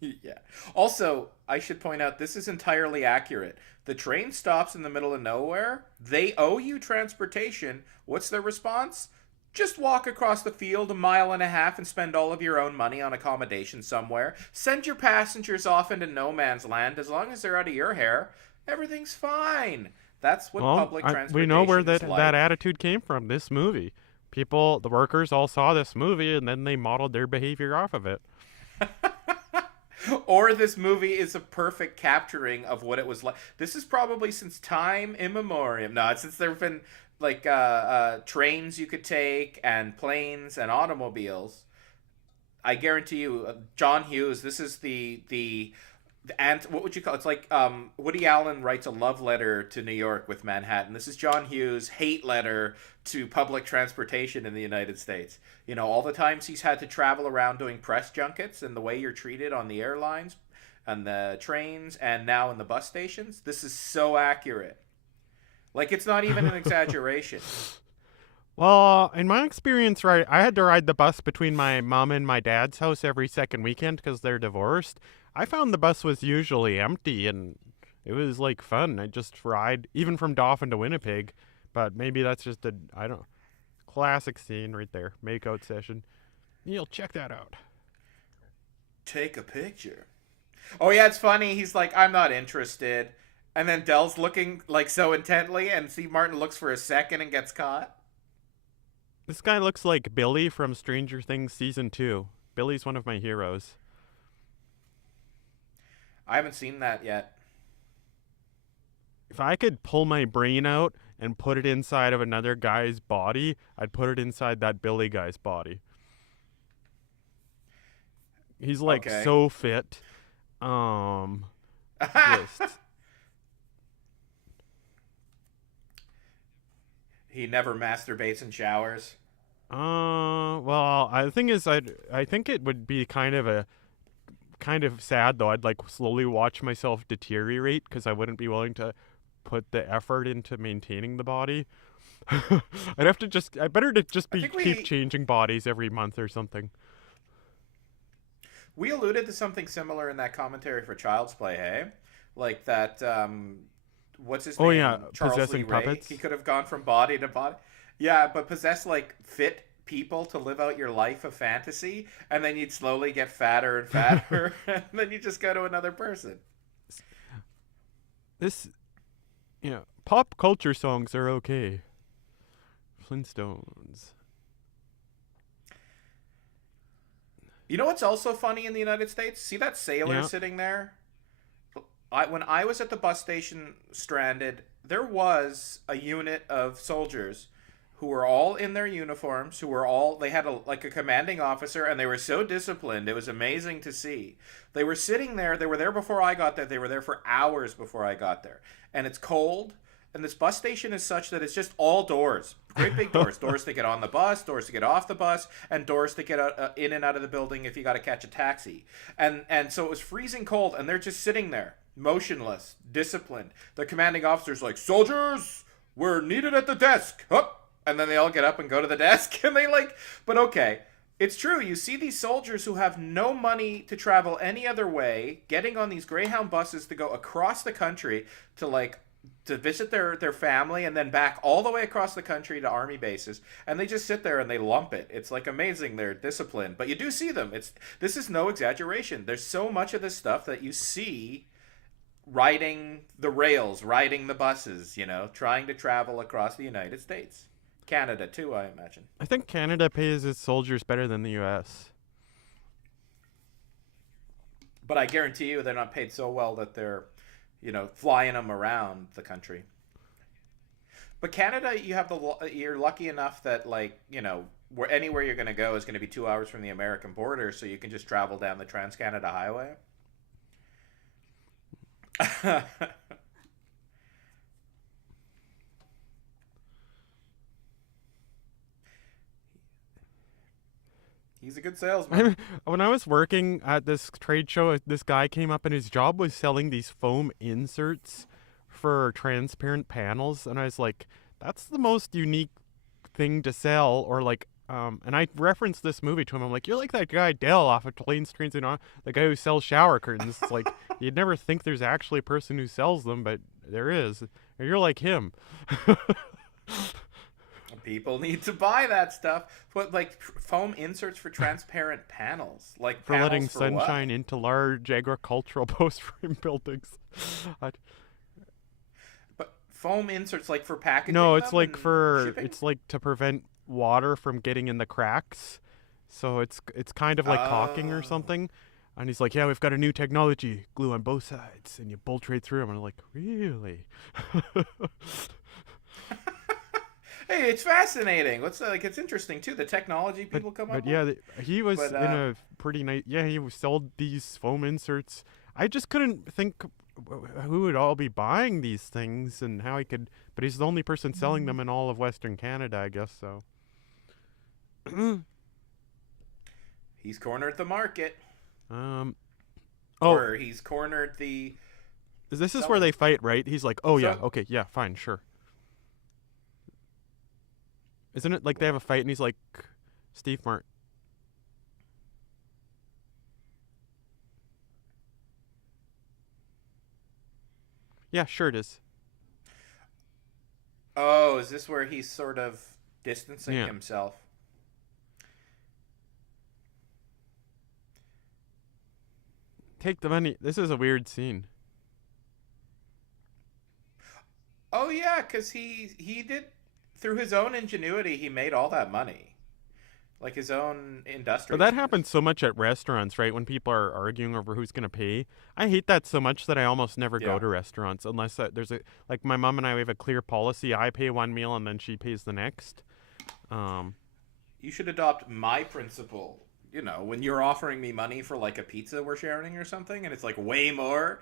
Yeah. Also, I should point out this is entirely accurate. The train stops in the middle of nowhere. They owe you transportation. What's their response? Just walk across the field a mile and a half and spend all of your own money on accommodation somewhere. Send your passengers off into no man's land. As long as they're out of your hair, everything's fine. That's what Well, public we know where transportation is that like. attitude came from. This movie, people, the workers all saw this movie and then they modeled their behavior off of it. Or this movie is a perfect capturing of what it was like. This is probably since time immemorial. No, since there have been like trains you could take and planes and automobiles. I guarantee you, John Hughes. This is the what would you call it? It's like Woody Allen writes a love letter to New York with Manhattan. This is John Hughes' hate letter to public transportation in the United States. You know, all the times he's had to travel around doing press junkets and the way you're treated on the airlines and the trains and now in the bus stations. This is so accurate. Like it's not even an exaggeration. Well, in my experience, right, I had to ride the bus between my mom and my dad's house every second weekend because they're divorced. I found the bus was usually empty and it was like fun. I just ride even from Dauphin to Winnipeg, but maybe that's just a I don't classic scene right there. Makeout session. Neil, check that out. Take a picture. Oh yeah, it's funny. He's like, I'm not interested. And then Dell's looking like so intently, and Steve Martin looks for a second and gets caught. This guy looks like Billy from Stranger Things season 2. Billy's one of my heroes. I haven't seen that yet. If I could pull my brain out and put it inside of another guy's body, I'd put it inside that Billy guy's body. He's like Okay. so fit. Just He never masturbates in showers. well, the thing is I think it would be kind of sad though. I'd like slowly watch myself deteriorate because I wouldn't be willing to put the effort into maintaining the body. I better to just I be think keep changing bodies every month or something. we alluded to something similar in that commentary for Child's Play, hey? Like that what's his Oh name? yeah, Charles Lee possessing Ray. puppets. He could have gone from body to body. Yeah, but possess like fit people to live out your life of fantasy, and then you'd slowly get fatter and fatter, and then you just go to another person. This, pop culture songs are okay. Flintstones. You know what's also funny in the United States? See that sailor Yeah. sitting there? When I was at the bus station stranded, there was a unit of soldiers who were all in their uniforms, who were all, they had like a commanding officer, and they were so disciplined. It was amazing to see. They were sitting there. They were there before I got there. They were there for hours before I got there. And it's cold. And this bus station is such that it's just all doors, great big doors, doors to get on the bus, doors to get off the bus, and doors to get in and out of the building if you got to catch a taxi. And so it was freezing cold, and they're just sitting there, motionless, disciplined. The commanding officer's like, "Soldiers, we're needed at the desk." Hup. And then they all get up and go to the desk, and they like, but okay. It's true. You see these soldiers who have no money to travel any other way, getting on these Greyhound buses to go across the country to visit their family, and then back all the way across the country to army bases, and they just sit there and they lump it. It's like amazing. They're disciplined, but you do see them. This is no exaggeration. There's so much of this stuff that you see riding the rails, riding the buses, trying to travel across the United States. Canada too, I imagine. I think Canada pays its soldiers better than the U.S. But I guarantee you they're not paid so well that they're flying them around the country. But Canada, you're lucky enough that anywhere you're going to go is going to be 2 hours from the American border, so you can just travel down the Trans-Canada Highway. He's a good salesman. When I was working at this trade show, this guy came up and his job was selling these foam inserts for transparent panels. And I was like, that's the most unique thing to sell. Or and I referenced this movie to him. I'm like, you're like that guy Dell off of Planes, Trains, the guy who sells shower curtains. It's like, you'd never think there's actually a person who sells them, but there is. And you're like him. People need to buy that stuff. But foam inserts for transparent panels, for letting sunshine into large agricultural post-frame buildings. But foam inserts for packaging. No, it's it's to prevent water from getting in the cracks. So it's kind of like caulking or something. And he's like, yeah, we've got a new technology, glue on both sides, and you bolt right through them. And I'm like, really? Hey, it's fascinating. It's interesting too, the technology people come up with. But yeah, he was in a pretty nice. Yeah, he sold these foam inserts. I just couldn't think who would all be buying these things and how he could. But he's the only person selling them in all of Western Canada, I guess so. He's cornered the market. Or he's cornered the. This is where they fight, right? He's like, oh yeah, okay, yeah, fine, sure. Isn't it like they have a fight and he's like, Steve Martin? Yeah, sure it is. Oh, is this where he's sort of distancing himself? Take the money. This is a weird scene. Oh yeah, because he did. Through his own ingenuity, he made all that money. His own industry. But that happens so much at restaurants, right? When people are arguing over who's going to pay. I hate that so much that I almost never go to restaurants unless there's my mom and I, we have a clear policy. I pay one meal and then she pays the next. You should adopt my principle. When you're offering me money for a pizza we're sharing or something, and it's way more,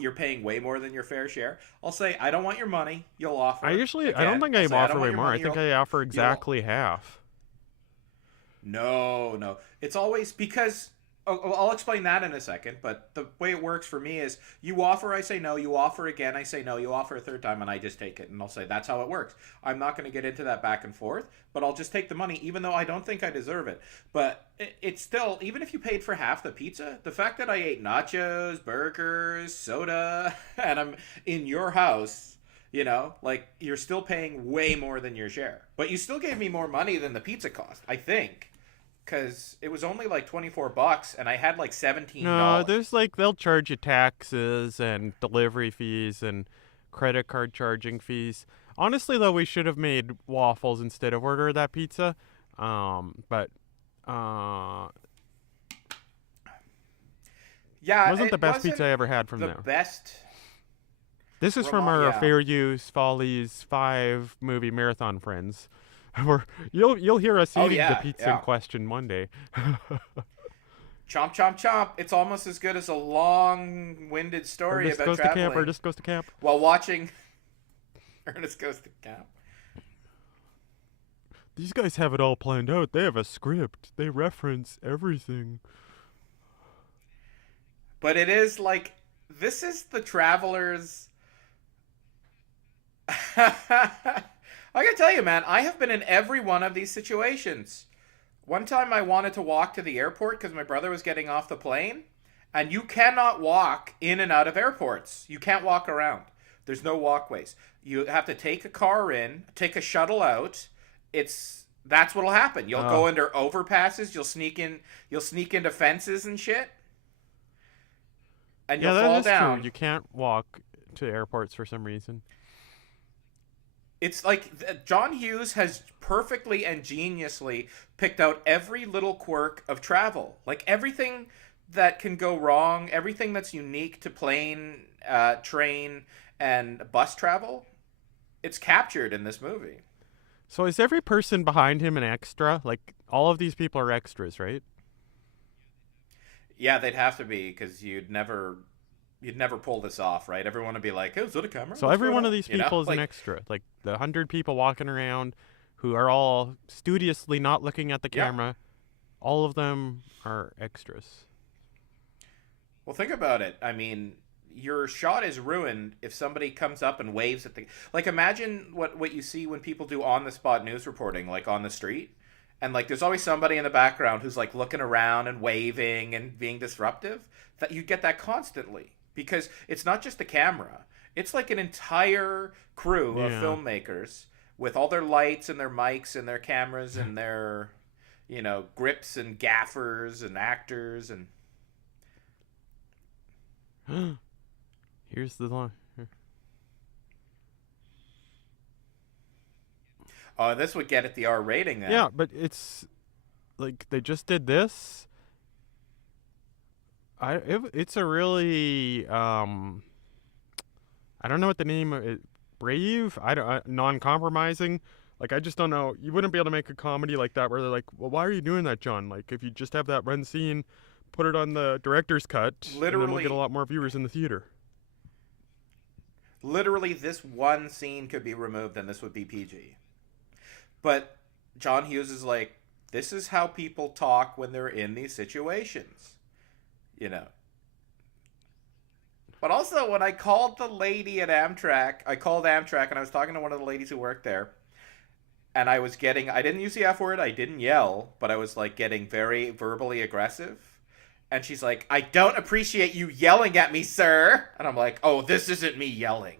you're paying way more than your fair share, I'll say, I don't want your money. You'll offer. I don't think I offer way more. I think I offer exactly half. No. It's always because I'll explain that in a second, but the way it works for me is you offer, I say no, you offer again, I say no, you offer a third time, and I just take it, and I'll say that's how it works. I'm not going to get into that back and forth, but I'll just take the money, even though I don't think I deserve it. But it's still, even if you paid for half the pizza, the fact that I ate nachos, burgers, soda, and I'm in your house, you're still paying way more than your share. But you still gave me more money than the pizza cost, I think. Because it was only $24 and I had $17. No, there's they'll charge you taxes and delivery fees and credit card charging fees. Honestly, though, we should have made waffles instead of order that pizza. But yeah, it wasn't the best pizza I ever had from there. The best. This is from our Fair Use Follies 5 movie marathon friends. Or you'll hear us Oh eating the yeah, pizza in yeah. question Monday. Chomp, chomp, chomp. It's almost as good as a long-winded story Ernest about goes to camp. traveling Ernest goes to camp. while watching Ernest Goes to Camp. These guys have it all planned out. They have a script. They reference everything. But it is like this is the travelers. I gotta tell you, man, I have been in every one of these situations. One time I wanted to walk to the airport because my brother was getting off the plane, and you cannot walk in and out of airports. You can't walk around. There's no walkways. You have to take a car in, take a shuttle out. That's what'll happen. You'll go under overpasses. You'll sneak into fences and shit, and Yeah, you'll that fall is down. true. You can't walk to airports for some reason. It's like John Hughes has perfectly and geniusly picked out every little quirk of travel. Like everything that can go wrong, everything that's unique to plane, train, and bus travel, it's captured in this movie. So is every person behind him an extra? Like all of these people are extras, right? Yeah, they'd have to be because you'd never pull this off, right? Everyone would be like, "Oh, is it a camera? So What's every going one on?" of these You know, people is an like, extra. Like the 100 people walking around who are all studiously not looking at the yeah. camera, all of them are extras. Well, think about it. I mean, your shot is ruined if somebody comes up and waves at the like. Imagine what you see when people do on the spot news reporting, like on the street, and like there's always somebody in the background who's like looking around and waving and being disruptive. That you get that constantly because it's not just the camera; it's like an entire crew of Yeah. filmmakers with all their lights and their mics and their cameras and their grips and gaffers and actors and Here's the line. oh, this would get it the R rating then. Yeah, but it's like they just did this. It's a really I don't know what the name of it, brave. I don't non-compromising. Like I just don't know. You wouldn't be able to make a comedy like that where they're like, "Well, why are you doing that, John?" Like if you just have that one scene, put it on the director's cut, and then we'll get a Literally, lot more viewers in the theater. literally, this one scene could be removed and this would be PG. But John Hughes is like, this is how people talk when they're in these situations, you know. But also, when I called the lady at Amtrak, I called Amtrak and I was talking to one of the ladies who worked there, and I didn't use the F word, I didn't yell, but I was like getting very verbally aggressive. And she's like, I don't appreciate you yelling at me, sir. And I'm like, oh, this isn't me yelling.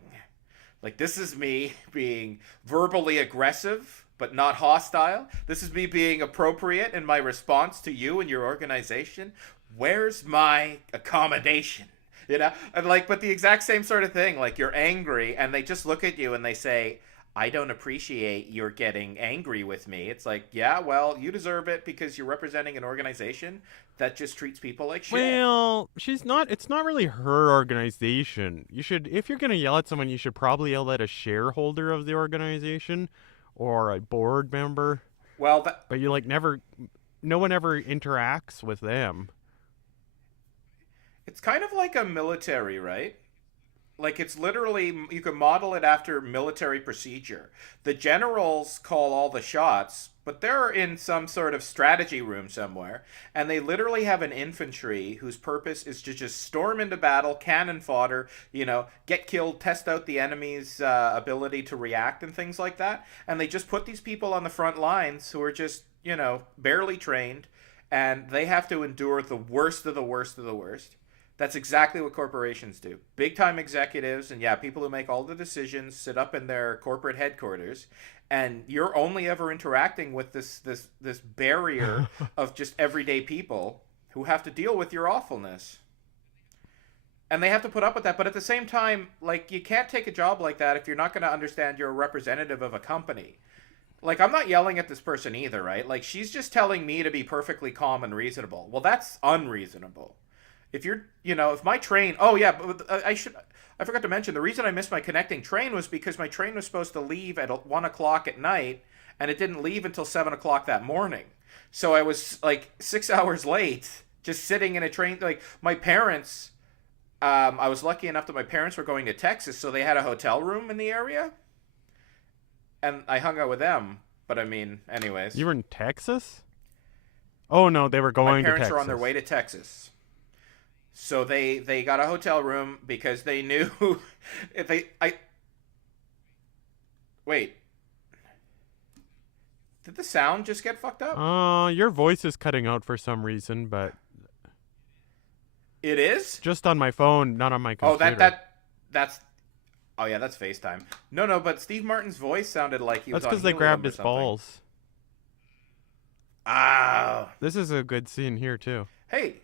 Like, this is me being verbally aggressive, but not hostile. This is me being appropriate in my response to you and your organization. Where's my accommodation? And like, but the exact same sort of thing. Like, you're angry, and they just look at you and they say, I don't appreciate your getting angry with me. It's like, yeah, well, you deserve it because you're representing an organization that just treats people like shit. Well, she's not. It's not really her organization. You should, if you're gonna yell at someone, you should probably yell at a shareholder of the organization or a board member. Well, But you like never. No one ever interacts with them. it's kind of like a military, right? Like it's literally you can model it after military procedure. The generals call all the shots, but they're in some sort of strategy room somewhere, and they literally have an infantry whose purpose is to just storm into battle, cannon fodder, get killed, test out the enemy's ability to react and things like that. And they just put these people on the front lines who are just barely trained, and they have to endure the worst of the worst of the worst. That's exactly what corporations do. Big time executives and people who make all the decisions sit up in their corporate headquarters, and you're only ever interacting with this barrier of just everyday people who have to deal with your awfulness. And they have to put up with that, but at the same time, like you can't take a job like that if you're not going to understand you're a representative of a company. Like I'm not yelling at this person either, right? Like she's just telling me to be perfectly calm and reasonable. Well, that's unreasonable. If you're, if my train, oh yeah, but I forgot to mention the reason I missed my connecting train was because my train was supposed to leave at 1 o'clock at night, and it didn't leave until 7 o'clock that morning. So I was like 6 hours late, just sitting in a train. Like my parents, I was lucky enough that my parents were going to Texas, so they had a hotel room in the area, and I hung out with them. But I mean, anyways, You were in Texas? Oh no, they were my going to parents Texas. were on their way to Texas. So they got a hotel room because they knew if they I wait. Did the sound just get fucked up? Your voice is cutting out for some reason, but It is? just on my phone, not on my Oh, computer. that's oh yeah, that's FaceTime. No, but Steve Martin's voice sounded like he was That's on because they helium grabbed or his something. balls. Ah. This is a good scene here too. Hey,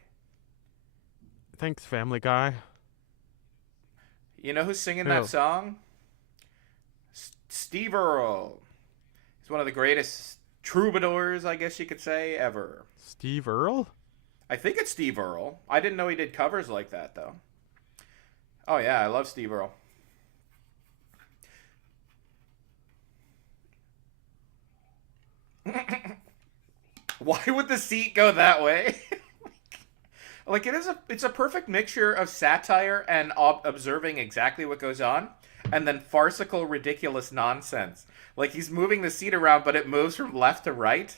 Thanks, Family Guy. you know who's singing Who? that song? Steve Earle. He's one of the greatest troubadours, I guess you could say, ever. Steve Earle? I think it's Steve Earle. I didn't know he did covers like that, though. Oh, yeah, I love Steve Earle. Why would the seat go that way? Like it's a perfect mixture of satire and observing exactly what goes on, and then farcical, ridiculous nonsense. Like he's moving the seat around, but it moves from left to right.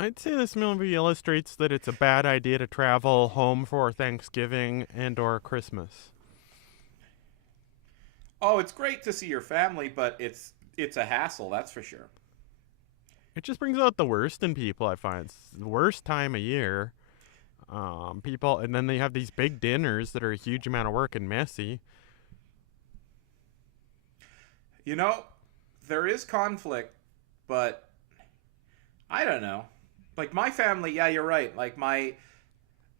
I'd say this movie illustrates that it's a bad idea to travel home for Thanksgiving and or Christmas. Oh, it's great to see your family, but it's a hassle, that's for sure. It just brings out the worst in people, I find. It's the worst time of year. People, and then they have these big dinners that are a huge amount of work and messy. You know, there is conflict, but I don't know. Like my family, yeah, you're right. Like my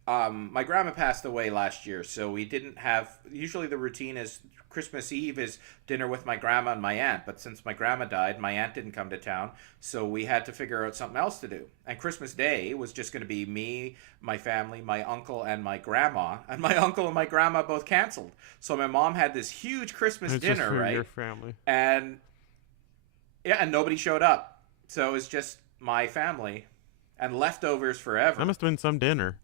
grandma passed away last year, so we didn't have. Usually, the routine is Christmas Eve is dinner with my grandma and my aunt. But since my grandma died, my aunt didn't come to town, so we had to figure out something else to do. And Christmas Day was just going to be me, my family, my uncle, and my grandma. And my uncle and my grandma both canceled. So my mom had this huge Christmas It's dinner, just for right? your family. And yeah, and nobody showed up, so it was just my family and leftovers forever. That must have been some dinner.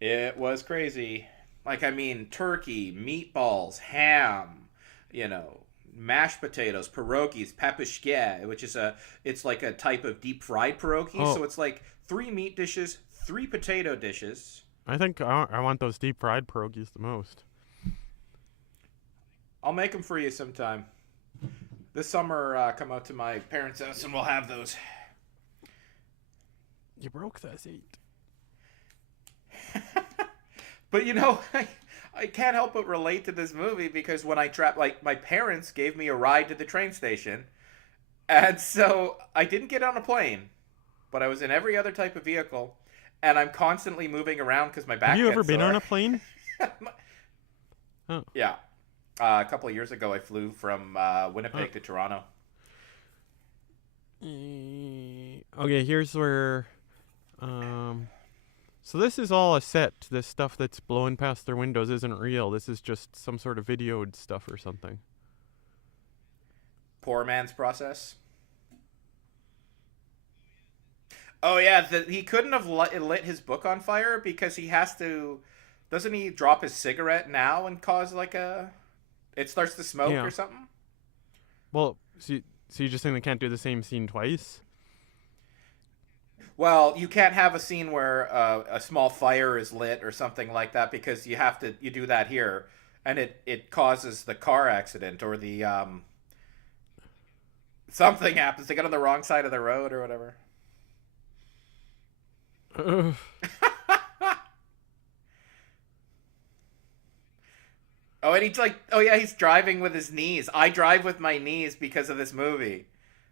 It was crazy. Like, I mean, turkey, meatballs, ham, mashed potatoes, pierogies, papushkia, which is it's like a type of deep fried pierogi. Oh. So it's like 3 meat dishes, 3 potato dishes. I think I want those deep fried pierogies the most. I'll make them for you sometime. This summer, come out to my parents' house and we'll have those. You broke that seat. But I can't help but relate to this movie because when my parents gave me a ride to the train station, and so I didn't get on a plane, but I was in every other type of vehicle, and I'm constantly moving around because my back. Have you ever gets been sore. on a plane? Oh. Yeah, a couple of years ago I flew from Winnipeg to Toronto. Okay, here's where. So this is all a set. This stuff that's blowing past their windows isn't real. This is just some sort of videoed stuff or something. Poor man's process. Oh yeah, he couldn't have lit his book on fire because he has to. Doesn't he drop his cigarette now and cause it starts to smoke or something? Well, so you're just saying they can't do the same scene twice? Well, you can't have a scene where a small fire is lit or something like that because you do that here, and it causes the car accident or the something happens. They get on the wrong side of the road or whatever. Oh, and he's driving with his knees. I drive with my knees because of this movie.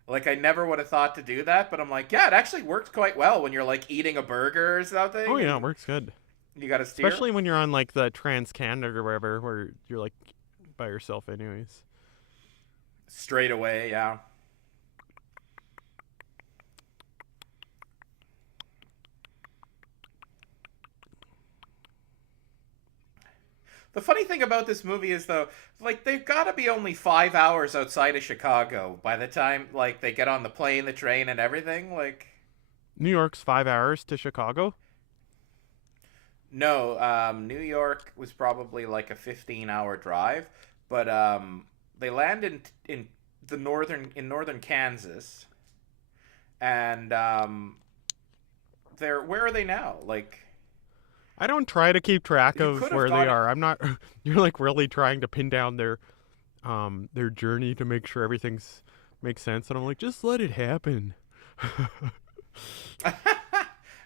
Like, I never would have thought to do that, but I'm like, yeah, it actually works quite well when you're, like, eating a burger or something. Oh, yeah, it works good. You gotta steer. Especially when you're on, like, the Trans-Canada or wherever, where you're, like, by yourself anyways. Straight away, yeah. The funny thing about this movie is, though, like, they've got to be only 5 hours outside of Chicago by the time, like, they get on the plane, the train, and everything. Like, New York's 5 hours to Chicago. no, New York was probably like a 15-hour drive, but they land in northern Kansas, and they're where are they now? Like, I don't try to keep track you of could have where they got it. are. I'm not. You're like really trying to pin down their journey to make sure everything's makes sense, and I'm like, just let it happen.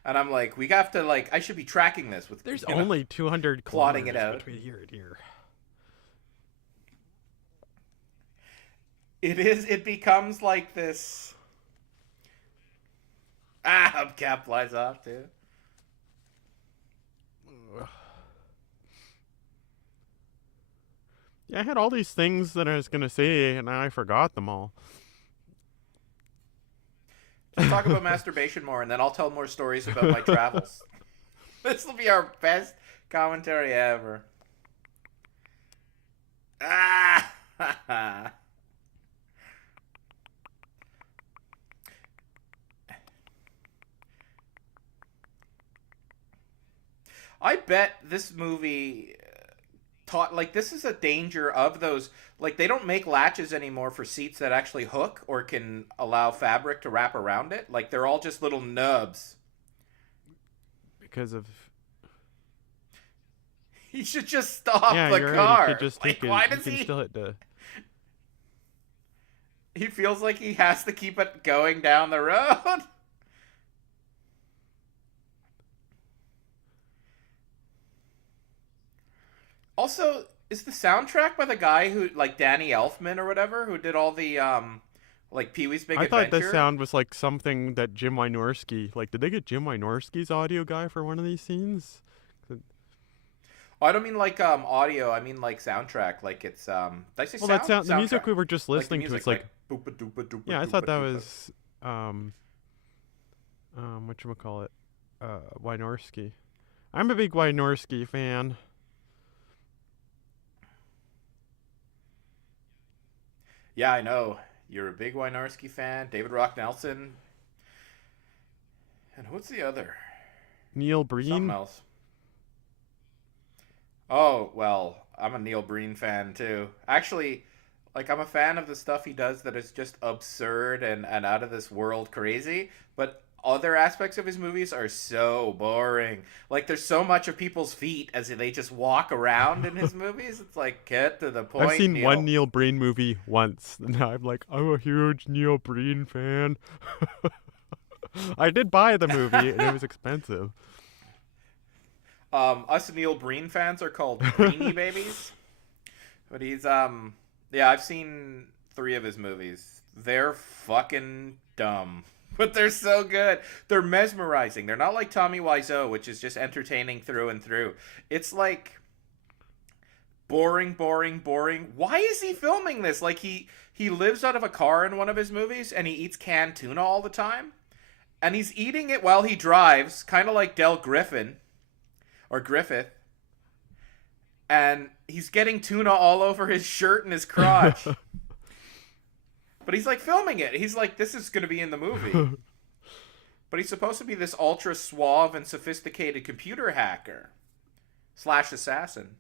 And I'm like, we have to, like, I should be tracking this with, There's you know, only 200 plotting it kilometers out. between here and here. It becomes like this. Hubcap flies off too. Yeah, I had all these things that I was gonna say, and I forgot them all. Just talk about masturbation more, and then I'll tell more stories about my travels. This will be our best commentary ever. Ah! I bet this movie taught, like, this is a danger of those, like, they don't make latches anymore for seats that actually hook or can allow fabric to wrap around it. Like, they're all just little nubs. Because of He should just stop yeah, the you're car. right. He could just Like, take it. why You does can he? still hit the. He feels like he has to keep it going down the road. Also, is the soundtrack by the guy who, like, Danny Elfman or whatever, who did all the like, Pee-wee's Big I thought Adventure? this sound was like something that Jim Wynorski. Like, did they get Jim Wynorski's audio guy for one of these scenes? Oh, I don't mean like audio. I mean like soundtrack. Like, it's did I say Well, sound? that sound. The music Soundtrack. we were just Like the listening to. music, It's like boopa doopa doopa yeah, I doopa thought that doopa. was whatchamacallit, Wynorski. I'm a big Wynorski fan. Yeah, I know. You're a big Wynorski fan. David Rock Nelson. And what's the other? Neil Something Breen. else. Oh, well, I'm a Neil Breen fan too. Actually, like, I'm a fan of the stuff he does that is just absurd and out of this world crazy, but other aspects of his movies are so boring. Like, there's so much of people's feet as they just walk around in his movies. It's like, get to the I've point, seen one Neil. Neil Breen movie once, and I'm like, I'm a huge Neil Breen fan. I did buy the movie, and it was expensive. Us Neil Breen fans are called Greenie Babies. But he's yeah, I've seen 3 of his movies. They're fucking dumb. But they're so good. They're mesmerizing. They're not like Tommy Wiseau, which is just entertaining through and through. It's like boring, boring, boring. Why is he filming this? Like, he lives out of a car in one of his movies and he eats canned tuna all the time. And he's eating it while he drives, kind of like Del Griffin or Griffith. And he's getting tuna all over his shirt and his crotch. But he's like filming it. He's like, this is going to be in the movie. But he's supposed to be this ultra suave and sophisticated computer hacker / assassin.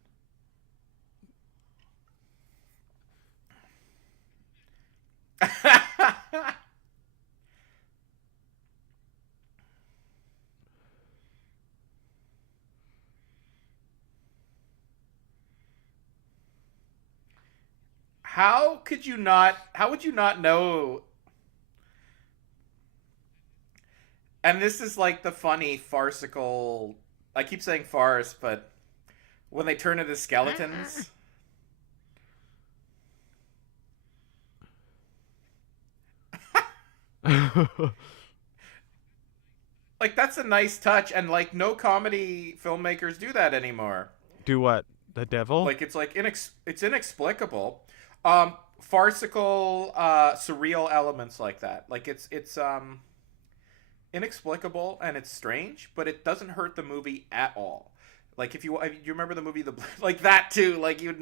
How could you not? How would you not know? And this is like the funny farcical. I keep saying farce, but when they turn into skeletons. Like, that's a nice touch, and like no comedy filmmakers do that anymore. Do what? The devil? Like, it's like it's inexplicable. Farcical, surreal elements like that. Like, it's inexplicable and it's strange, but it doesn't hurt the movie at all. Like if you remember the movie like that too. Like you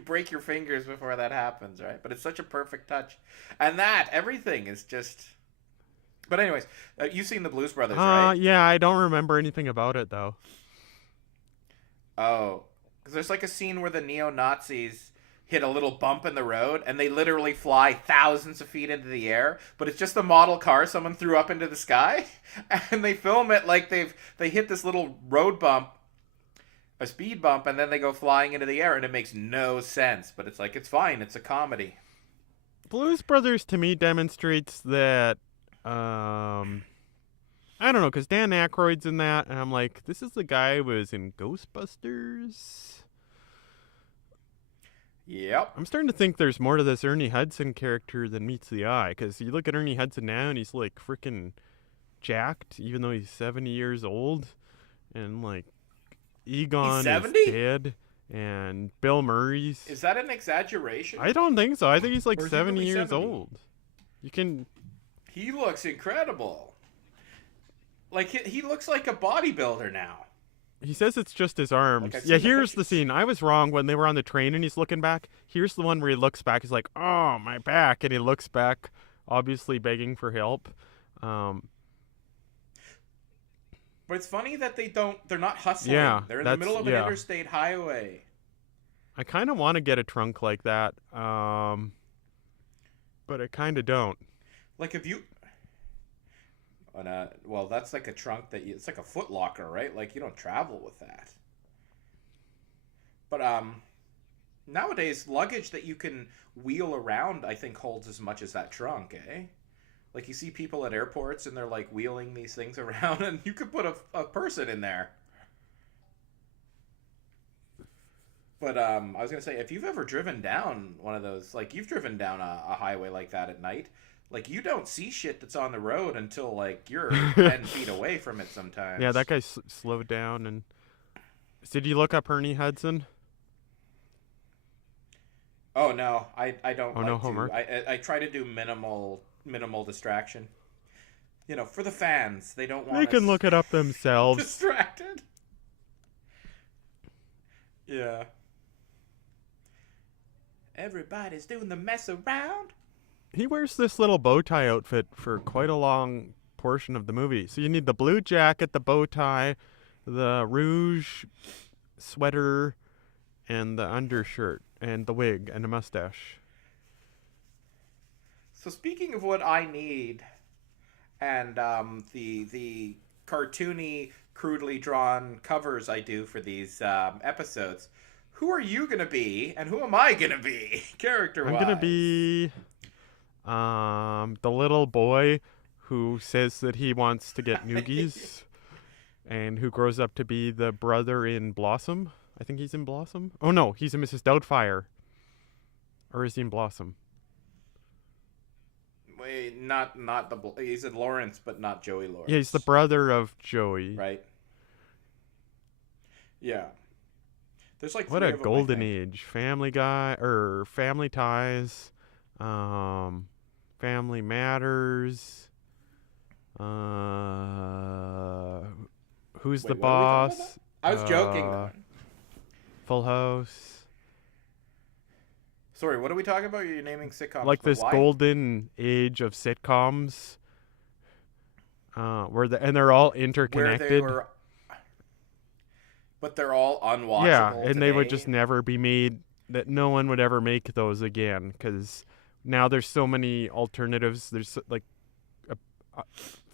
break your fingers before that happens, right? But it's such a perfect touch, and everything is just. But anyways, you've seen the Blues Brothers, right? Yeah, I don't remember anything about it though. Oh, because there's like a scene where the neo-Nazis hit a little bump in the road and they literally fly thousands of feet into the air, but it's just a model car someone threw up into the sky, and they film it like they hit this little road bump, a speed bump, and then they go flying into the air, and it makes no sense, but it's like, it's fine, it's a comedy. Blues Brothers to me demonstrates that I don't know, because Dan Aykroyd's in that, and I'm like, this is the guy who was in Ghostbusters? Yep. I'm starting to think there's more to this Ernie Hudson character than meets the eye, because you look at Ernie Hudson now, and he's, like, freaking jacked, even though he's 70 years old, and, like, Egon is dead, and Bill Murray's... Is that an exaggeration? I don't think so. I think he's, like, 70 really years 70? old. You can... He looks incredible. Like, he looks like a bodybuilder now. He says it's just his arms. Like, yeah, here's the scene. I was wrong when they were on the train and he's looking back. Here's the one where he looks back. He's like, oh, my back. And he looks back, obviously begging for help. But it's funny that they're not hustling. Yeah, they're in the middle of an interstate highway. I kind of want to get a trunk like that. But I kind of don't. Like, if you... well, that's like a trunk it's like a Foot Locker, right? Like, you don't travel with that. But nowadays, luggage that you can wheel around, I think, holds as much as that trunk, eh? Like, you see people at airports and they're like wheeling these things around, and you could put a person in there. But I was gonna say, if you've ever driven down one of those, like, you've driven down a highway like that at night, like, you don't see shit that's on the road until, like, you're 10 feet away from it sometimes. Yeah, that guy slowed down. And did you look up Ernie Hudson? Oh, no. I don't no homework? I try to do minimal distraction. You know, for the fans. They don't want They can look it up themselves. Distracted. Yeah. Everybody's doing the mess around. He wears this little bow tie outfit for quite a long portion of the movie. So you need the blue jacket, the bow tie, the rouge sweater, and the undershirt, and the wig, and the mustache. So speaking of what I need, and the cartoony, crudely drawn covers I do for these episodes, who are you going to be, and who am I going to be, character-wise? I'm going to be... the little boy who says that he wants to get noogies and who grows up to be the brother in Blossom. I think he's in Blossom. Oh no, he's in Mrs. Doubtfire. Or is he in Blossom? Wait, he's in Lawrence, but not Joey Lawrence. Yeah, he's the brother of Joey. Right. Yeah. There's like what a golden age. Family Guy, or Family Ties. Family Matters. Who's the Boss? I was joking. Full House. Sorry, what are we talking about? You're naming sitcoms. Like this golden age of sitcoms. And they're all interconnected. But they're all unwatchable. Yeah, and today. They would just never be made. That no one would ever make those again, because now there's so many alternatives. There's like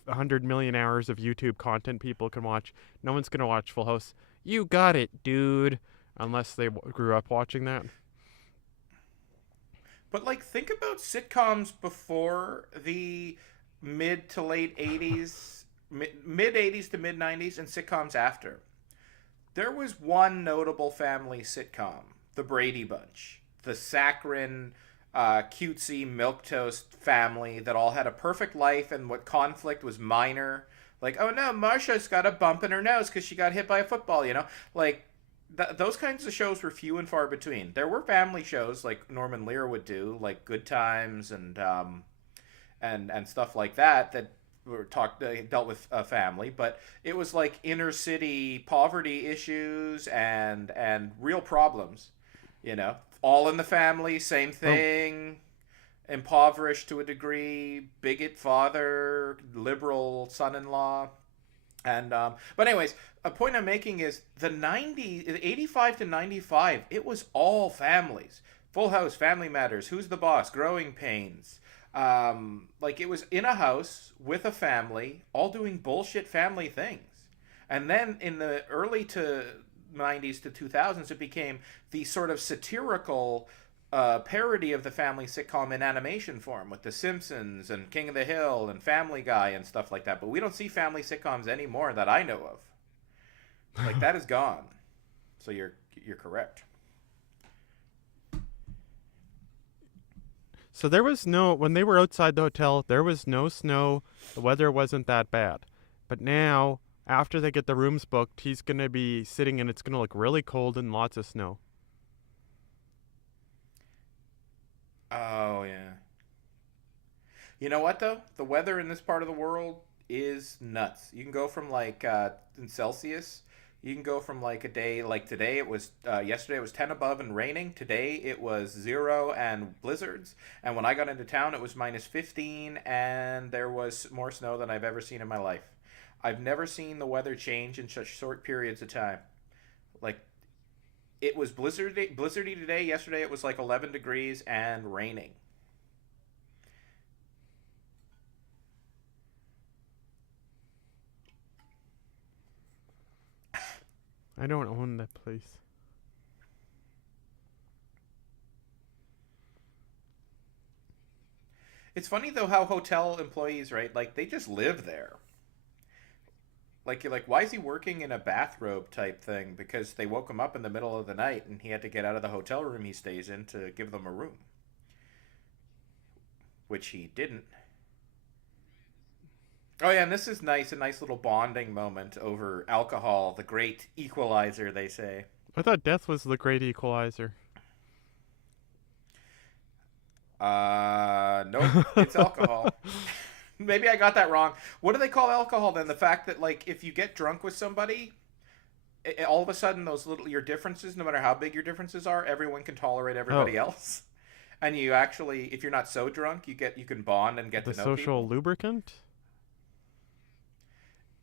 100 million hours of YouTube content people can watch. No one's gonna watch Full House. You got it, dude. Unless they grew up watching that. But like, think about sitcoms before the mid to late 80s, mid 80s to mid 90s, and sitcoms after. There was one notable family sitcom, The Brady Bunch, the saccharine, cutesy milquetoast family that all had a perfect life, and what conflict was minor. Like, oh no, Marsha's got a bump in her nose because she got hit by a football, you know? Like, those kinds of shows were few and far between. There were family shows like Norman Lear would do, like Good Times and stuff like that dealt with family, but it was like inner city poverty issues and real problems, all in the family, same Oh, thing, impoverished to a degree, bigot father, liberal son-in-law. And but anyways, a point I'm making is the 85 to 95, it was all families. Full House, Family Matters, Who's the Boss, Growing Pains. Like it was in a house with a family, all doing bullshit family things. And then in the early to 90s to 2000s, it became the sort of satirical parody of the family sitcom in animation form with The Simpsons and King of the Hill and Family Guy and stuff like that. But we don't see family sitcoms anymore that I know of. Like that is gone. So you're correct. so there was no, when they were outside the hotel, there was no snow. The weather wasn't that bad. But now, after they get the rooms booked, he's going to be sitting and it's going to look really cold and lots of snow. Oh yeah. You know what though? The weather in this part of the world is nuts. You can go from like in Celsius. You can go from like a day like today. It was yesterday. It was 10 above and raining. Today it was 0 and blizzards. And when I got into town, it was minus 15, and there was more snow than I've ever seen in my life. I've never seen the weather change in such short periods of time. Like it was blizzardy today. Yesterday it was like 11 degrees and raining. I don't own that place. It's funny though how hotel employees, right? Like they just live there. Like you're like, why is he working in a bathrobe type thing? Because they woke him up in the middle of the night and he had to get out of the hotel room he stays in to give them a room, which he didn't. Oh yeah, and this is nice, a nice little bonding moment over alcohol, the great equalizer, they say. I thought death was the great equalizer. Nope, it's alcohol. Maybe I got that wrong. What do they call alcohol then? The fact that like if you get drunk with somebody, all of a sudden those little your differences, no matter how big your differences are, everyone can tolerate Oh, everybody else. And you actually, if you're not so drunk, you can bond and get the to know social people. lubricant?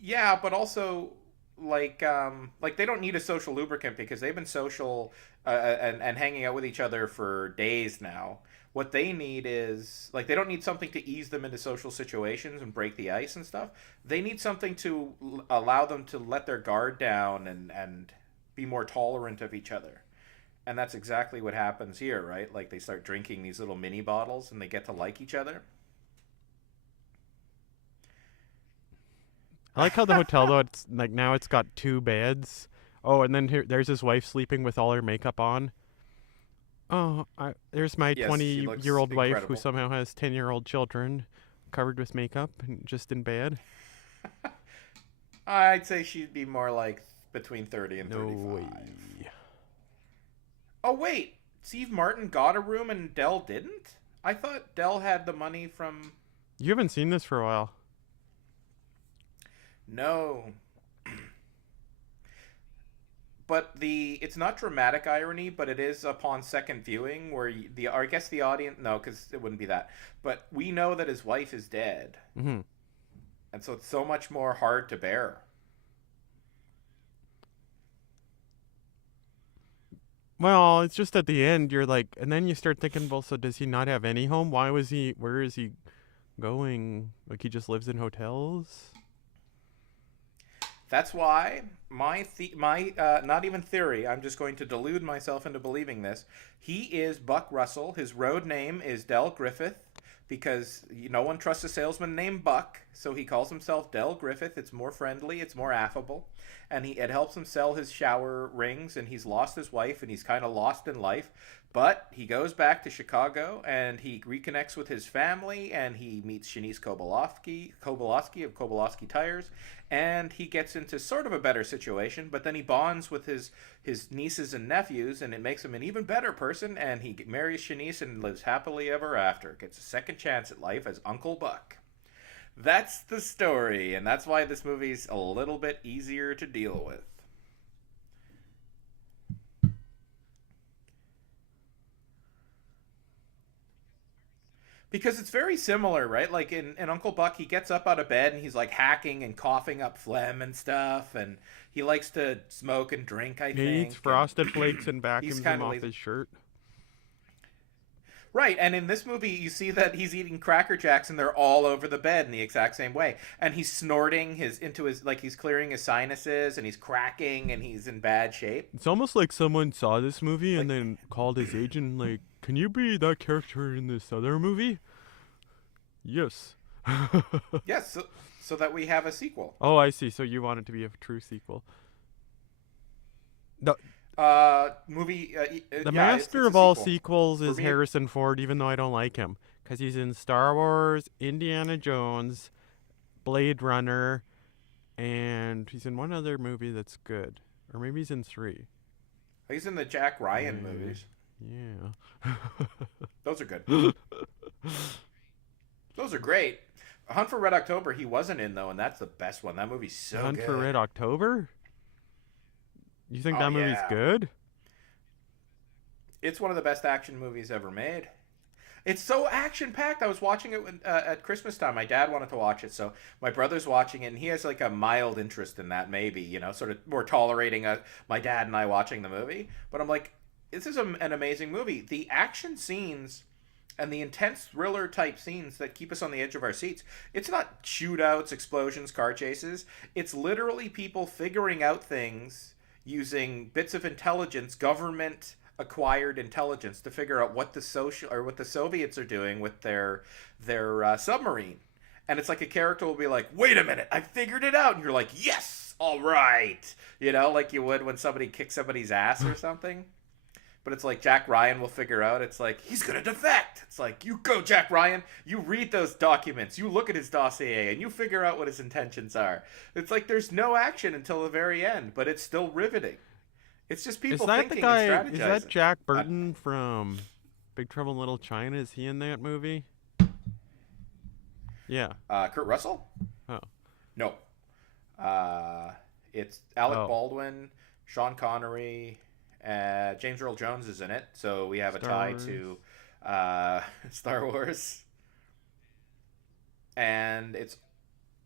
Yeah, but also like they don't need a social lubricant because they've been social and hanging out with each other for days now. What they need is like they don't need something to ease them into social situations and break the ice and stuff. They need something to allow them to let their guard down and be more tolerant of each other. And that's exactly what happens here, right? Like they start drinking these little mini bottles and they get to like each other. I like how the hotel, though, it's like now it's got two beds. Oh, and then there's his wife sleeping with all her makeup on. Oh, there's my Yes, she looks 20-year-old wife who incredible. somehow has 10-year-old children covered with makeup and just in bed. I'd say she'd be more like between 30 and No way. 35. Oh, wait. Steve Martin got a room and Dell didn't? I thought Dell had the money from. You haven't seen this for a while. No. But it's not dramatic irony, but it is upon second viewing where or I guess the audience. No, because it wouldn't be that. But we know that his wife is dead. Hmm. And so it's so much more hard to bear. Well, it's just at the end, you're like, and then you start thinking, well, so does he not have any home? Where is he going? Like, he just lives in hotels? That's why my not even theory. I'm just going to delude myself into believing this. He is Buck Russell. His road name is Del Griffith because no one trusts a salesman named Buck, so he calls himself Del Griffith. It's more friendly. It's more affable, and it helps him sell his shower rings. And he's lost his wife, and he's kind of lost in life. But he goes back to Chicago and he reconnects with his family and he meets Shanice Kobolowski of Kobolowski Tires, and he gets into sort of a better situation, but then he bonds with his nieces and nephews and it makes him an even better person, and he marries Shanice and lives happily ever after. Gets a second chance at life as Uncle Buck. That's the story, and that's why this movie's a little bit easier to deal with. Because it's very similar, right? Like in Uncle Buck, he gets up out of bed and he's like hacking and coughing up phlegm and stuff, and he likes to smoke and drink, I He eats think. And Frosted Flakes and he's vacuums kind them of off lazy. his shirt. Right, and in this movie, you see that he's eating Cracker Jacks, and they're all over the bed in the exact same way. And he's snorting his into his like he's clearing his sinuses, and he's cracking, and he's in bad shape. It's almost like someone saw this movie and Like, then called his agent, like, "Can you be that character in this other movie?" Yes. yes, so that we have a sequel. Oh, I see. So you want it to be a true sequel. No, Movie. the Yeah, master it's a of all sequel. sequels For is me, Harrison Ford, even though I don't like him. Because he's in Star Wars, Indiana Jones, Blade Runner, and he's in one other movie that's good. Or maybe he's in 3. he's in the Jack Ryan Yeah. movies. Yeah. Those are good. Those are great. Hunt for Red October, he wasn't in though, and that's the best one. That movie's so Hunt good. for Red October? You think Oh that movie's yeah, good? it's one of the best action movies ever made. It's so action packed. I was watching it at Christmas time. My dad wanted to watch it, so my brother's watching it, and he has like a mild interest in that, maybe, sort of more tolerating my dad and I watching the movie. But I'm like, this is an amazing movie. The action scenes and the intense thriller type scenes that keep us on the edge of our seats. It's not shootouts, explosions, car chases. It's literally people figuring out things using bits of intelligence, government acquired intelligence to figure out what the Soviets are doing with their submarine. And it's like a character will be like, "Wait a minute, I figured it out." And you're like, "Yes, all right." Like you would when somebody kicks somebody's ass or something. But it's like Jack Ryan will figure out. It's like, he's going to defect. It's like, you go, Jack Ryan. You read those documents. You look at his dossier and you figure out what his intentions are. It's like there's no action until the very end, but it's still riveting. It's just Is people that the thinking guy? and Is that strategizing. Jack Uh, Burton from Big Trouble in Little China? Is he in that movie? Yeah. Kurt Russell? Oh. No. Uh, it's Alec Oh. Baldwin, Sean Connery, James Earl Jones is in it. So we have a Star tie Wars. to Star Wars. And it's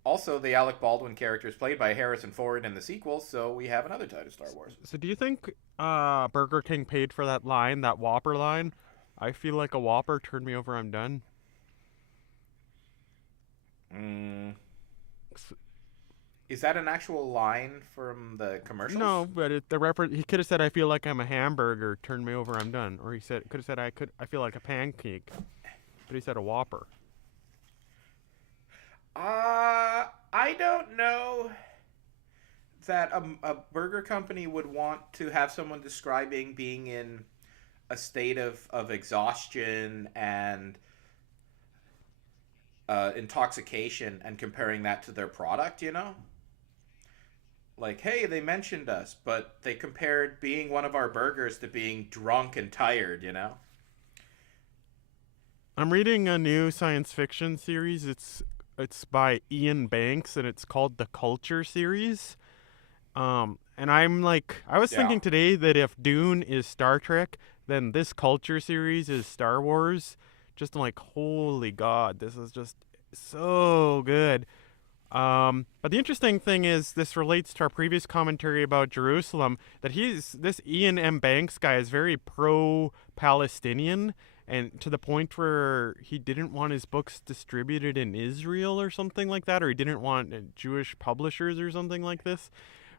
also the Alec Baldwin character is played by Harrison Ford in the sequel, so we have another tie to Star Wars. So do you think Burger King paid for that line, that Whopper line? I feel like a Whopper. Turn me over. I'm done. Mm, is that an actual line from the commercials? No, but he could have said, "I feel like I'm a hamburger. Turn me over. I'm done." Or he could have said, I feel like a pancake," but he said a Whopper. I don't know that a burger company would want to have someone describing being in a state of exhaustion and intoxication and comparing that to their product. Like, hey, they mentioned us, but they compared being one of our burgers to being drunk and tired. I'm reading a new science fiction series. It's by Ian Banks and it's called the Culture series. And I was Yeah. thinking today that if Dune is Star Trek, then this Culture series is Star Wars. Just I'm like, holy God, this is just so good. But the interesting thing is this relates to our previous commentary about Jerusalem, that this Ian M. Banks guy is very pro-Palestinian, and to the point where he didn't want his books distributed in Israel or something like that, or he didn't want Jewish publishers or something like this.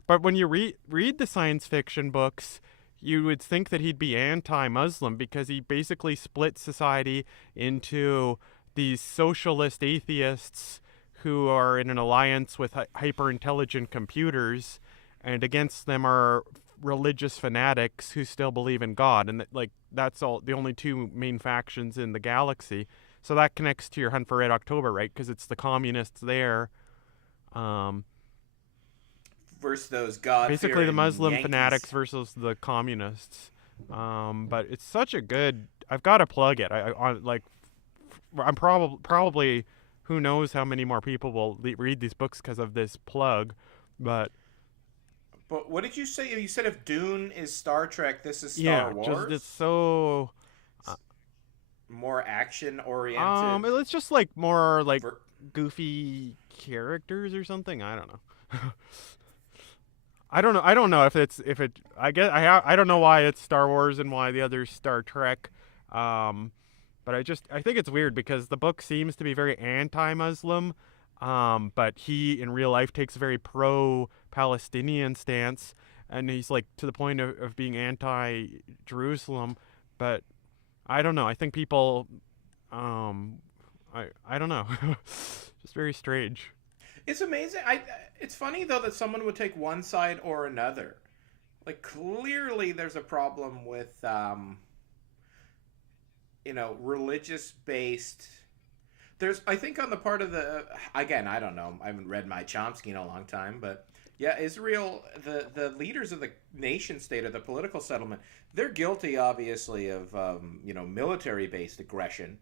But when you read the science fiction books, you would think that he'd be anti-Muslim because he basically split society into these socialist atheists who are in an alliance with hyper-intelligent computers, and against them are religious fanatics who still believe in God, and that's all the only two main factions in the galaxy. So that connects to your Hunt for Red October, right? Because it's the communists there, Versus those God basically the Muslim Yankees. fanatics versus the communists. But it's such a good. I've got to plug it. I'm probably who knows how many more people will read these books because of this plug, but But what did you say? You said if Dune is Star Trek, this is Star yeah, just it's Wars? so More action oriented. it's just like more like goofy characters or something. I don't know. I don't know. I don't know if it. I guess I don't know why it's Star Wars and why the other Star Trek. Um, but I think it's weird because the book seems to be very anti-Muslim, but he in real life takes a very pro-Palestinian stance, and he's like to the point of being anti-Jerusalem. But I don't know. I think people, um, I don't know. Just very strange. It's amazing. It's funny though that someone would take one side or another. Like clearly, there's a problem with religious based. There's I think on the part of the again I don't know, I haven't read my Chomsky in a long time, but yeah, Israel, the leaders of the nation state or the political settlement, they're guilty obviously of military based aggression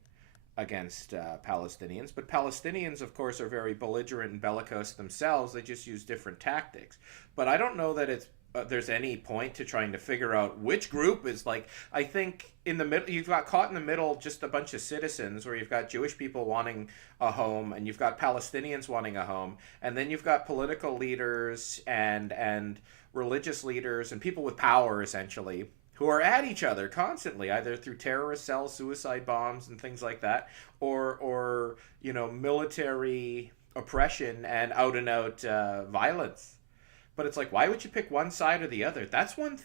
against Palestinians. But Palestinians, of course, are very belligerent and bellicose themselves. They just use different tactics. But I don't know that there's any point to trying to figure out which group is like. I think in the middle, you've got caught in the middle just a bunch of citizens, where you've got Jewish people wanting a home, and you've got Palestinians wanting a home, and then you've got political leaders and religious leaders and people with power essentially who are at each other constantly, either through terrorist cells, suicide bombs, and things like that, or military oppression and out violence. But it's like, why would you pick one side or the other? That's one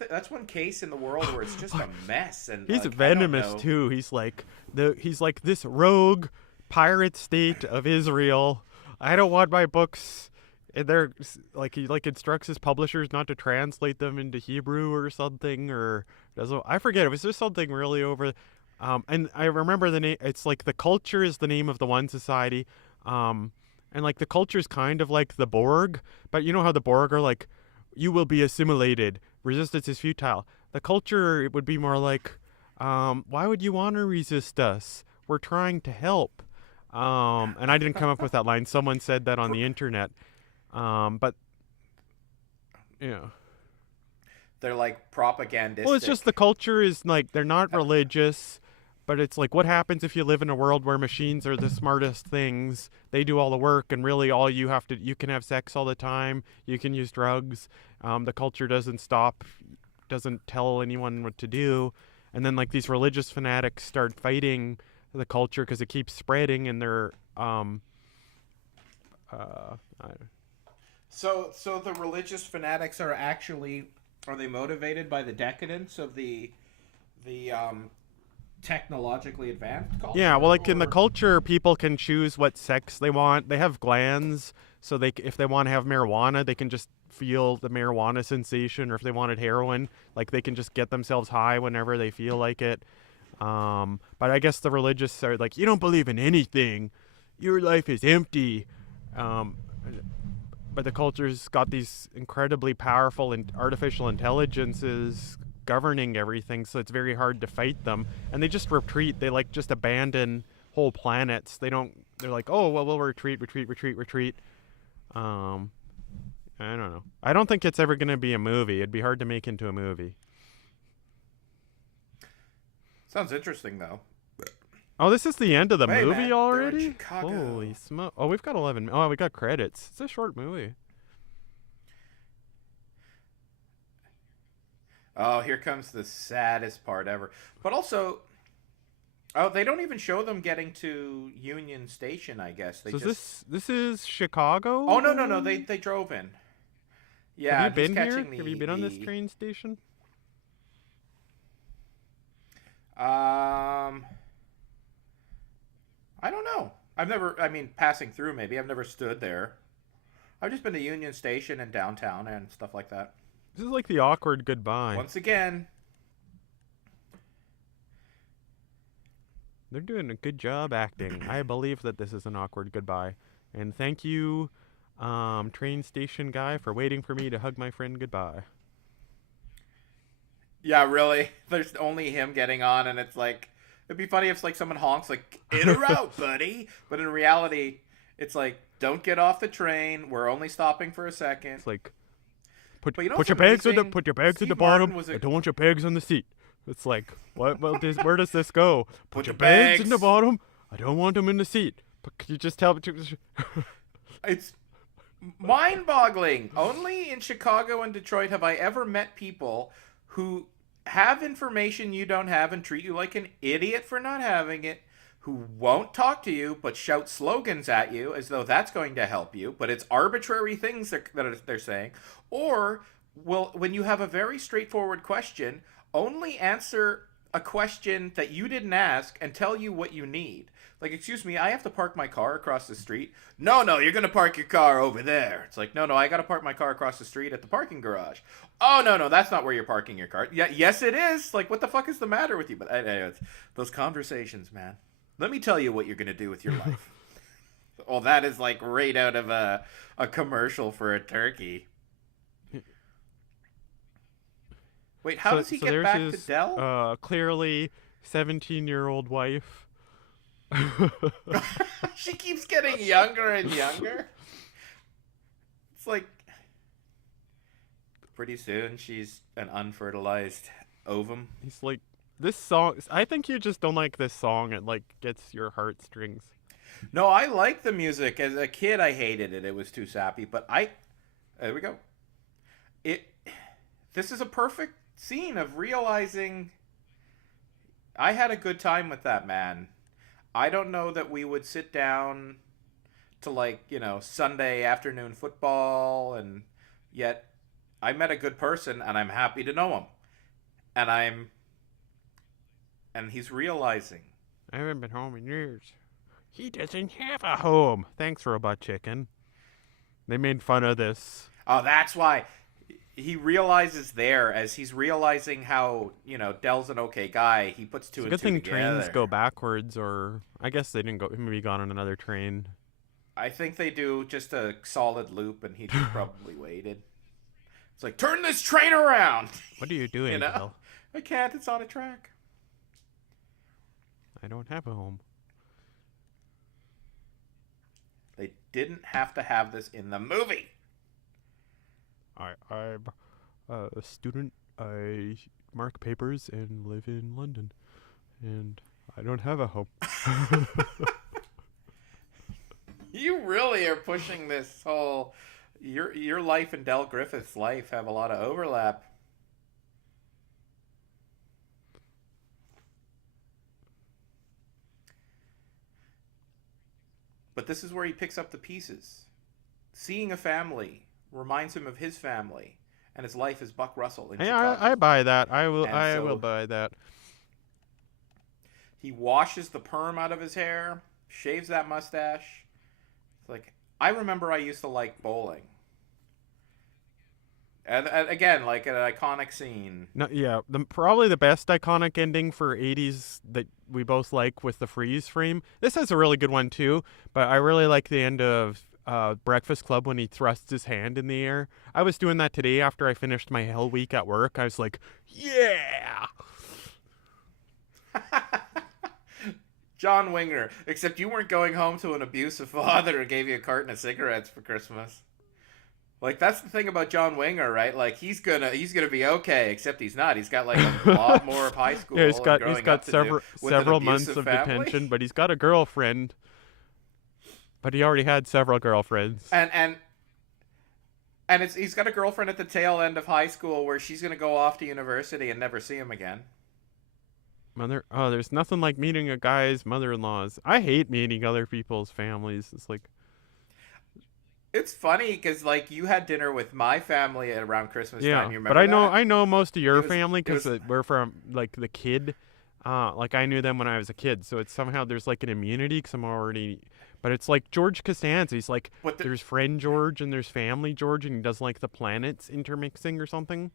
case in the world where it's just a mess. And he's like, venomous too. He's like this rogue pirate state of Israel. I don't want my books. And they're like he like instructs his publishers not to translate them into Hebrew or something, or I forget. It was just something really over. And I remember the name. It's like the culture is the name of the one society. And like the culture is kind of like the Borg, but you know how the Borg are like, you will be assimilated. Resistance is futile. The culture, it would be more like, why would you want to resist us? We're trying to help. And I didn't come up with that line. Someone said that on the internet. But yeah, they're like propagandistic. well, it's just the culture is like they're not religious, but it's like what happens if you live in a world where machines are the smartest things? They do all the work, and really all you can have sex all the time. You can use drugs. The culture doesn't stop, doesn't tell anyone what to do, and then like these religious fanatics start fighting the culture because it keeps spreading, and they're So the religious fanatics are they motivated by the decadence of the technologically advanced culture? Yeah, well, like in the culture, people can choose what sex they want. They have glands, so if they want to have marijuana, they can just feel the marijuana sensation, or if they wanted heroin, like they can just get themselves high whenever they feel like it. But I guess the religious are like, you don't believe in anything, your life is empty. But the culture's got these incredibly powerful and artificial intelligences governing everything, so it's very hard to fight them. And they just retreat. They like just abandon whole planets. They're like, oh well, we'll retreat. I don't know. I don't think it's ever going to be a movie. It'd be hard to make into a movie. Sounds interesting though. Oh, this is the end of the movie man, already? Chicago. Holy smoke. Oh, we've got 11. Oh, we got credits. It's a short movie. Oh, here comes the saddest part ever. But also, they don't even show them getting to Union Station, I guess. This is Chicago? Oh, no. They drove in. Yeah, have you been here? Have you been on this train station? I don't know. Passing through maybe. I've never stood there. I've just been to Union Station and downtown and stuff like that. This is like the awkward goodbye. Once again. They're doing a good job acting. I believe that this is an awkward goodbye. And thank you, train station guy, for waiting for me to hug my friend goodbye. Yeah, really? There's only him getting on, and it's like... It'd be funny if like someone honks like, in or out, buddy? But in reality, It's like, don't get off the train. We're only stopping for a second. It's like, But you know put what's your bags on amazing? the Steve Martin bottom. was I a don't want your bags on the seat. It's like, what? Well, where does this go? Put put your the bags in the bags. bottom. I don't want them in the seat. But could you just tell me? It's mind-boggling. Only in Chicago and Detroit have I ever met people who have information you don't have and treat you like an idiot for not having it, who won't talk to you but shout slogans at you as though that's going to help you, but it's arbitrary things they're saying, or will, when you have a very straightforward question, only answer a question that you didn't ask and tell you what you need. Like, excuse me, I have to park my car across the street. No, you're going to park your car over there. It's like, no, I got to park my car across the street at the parking garage. Oh, no, that's not where you're parking your car. Yeah, yes, it is. Like, what the fuck is the matter with you? But anyways, those conversations, man. Let me tell you what you're going to do with your life. Well, that is like right out of a commercial for a turkey. Wait, how does he get back to Dell? Clearly 17-year-old wife. She keeps getting younger and younger. It's like pretty soon she's an unfertilized ovum. He's like, this song, I think you just don't like this song. It like gets your heartstrings. No, I like the music. As a kid, I hated it. It was too sappy. But there we go. This is a perfect scene of realizing I had a good time with that man. I don't know that we would sit down to, like, Sunday afternoon football, and yet I met a good person and I'm happy to know him. And he's realizing. I haven't been home in years. He doesn't have a home. Thanks, Robot Chicken. They made fun of this. Oh, that's why he realizes there, as he's realizing how, Dell's an okay guy, he puts two and two together. Good thing trains go backwards, or I guess they didn't go, maybe gone on another train. I think they do just a solid loop, and he just probably waited. It's like, turn this train around! What are you doing, Del? I can't, it's on a track. I don't have a home. They didn't have to have this in the movie. I'm a student. I mark papers and live in London, and I don't have a home. You really are pushing this whole. Your life and Del Griffith's life have a lot of overlap. But this is where he picks up the pieces. Seeing a family reminds him of his family, and his life is Buck Russell in Chicago. I buy that. I will buy that. He washes the perm out of his hair, shaves that mustache. It's like, I remember I used to like bowling. And again, like an iconic scene. No, yeah, probably the best iconic ending for 80s that we both like with the freeze frame. This has a really good one too, but I really like the end of Breakfast Club when he thrusts his hand in the air. I was doing that today after I finished my hell week at work. I was like, yeah! John Winger, except you weren't going home to an abusive father who gave you a carton of cigarettes for Christmas. Like, that's the thing about John Winger, right? Like, he's gonna be okay, except he's not. He's got like a lot more of high school. Yeah, he's got several months of family. detention, but he's got a girlfriend. But he already had several girlfriends. And he's got a girlfriend at the tail end of high school where she's gonna go off to university and never see him again. There's nothing like meeting a guy's mother-in-laws. I hate meeting other people's families. It's like, it's funny because, like, you had dinner with my family at around Christmas time. You remember but I know most of your family because we're from like the kid. Like I knew them when I was a kid, so it's somehow there's like an immunity because I'm already. But it's like George Costanza. He's like, there's friend George and there's family George, and he does like the planets intermixing or something.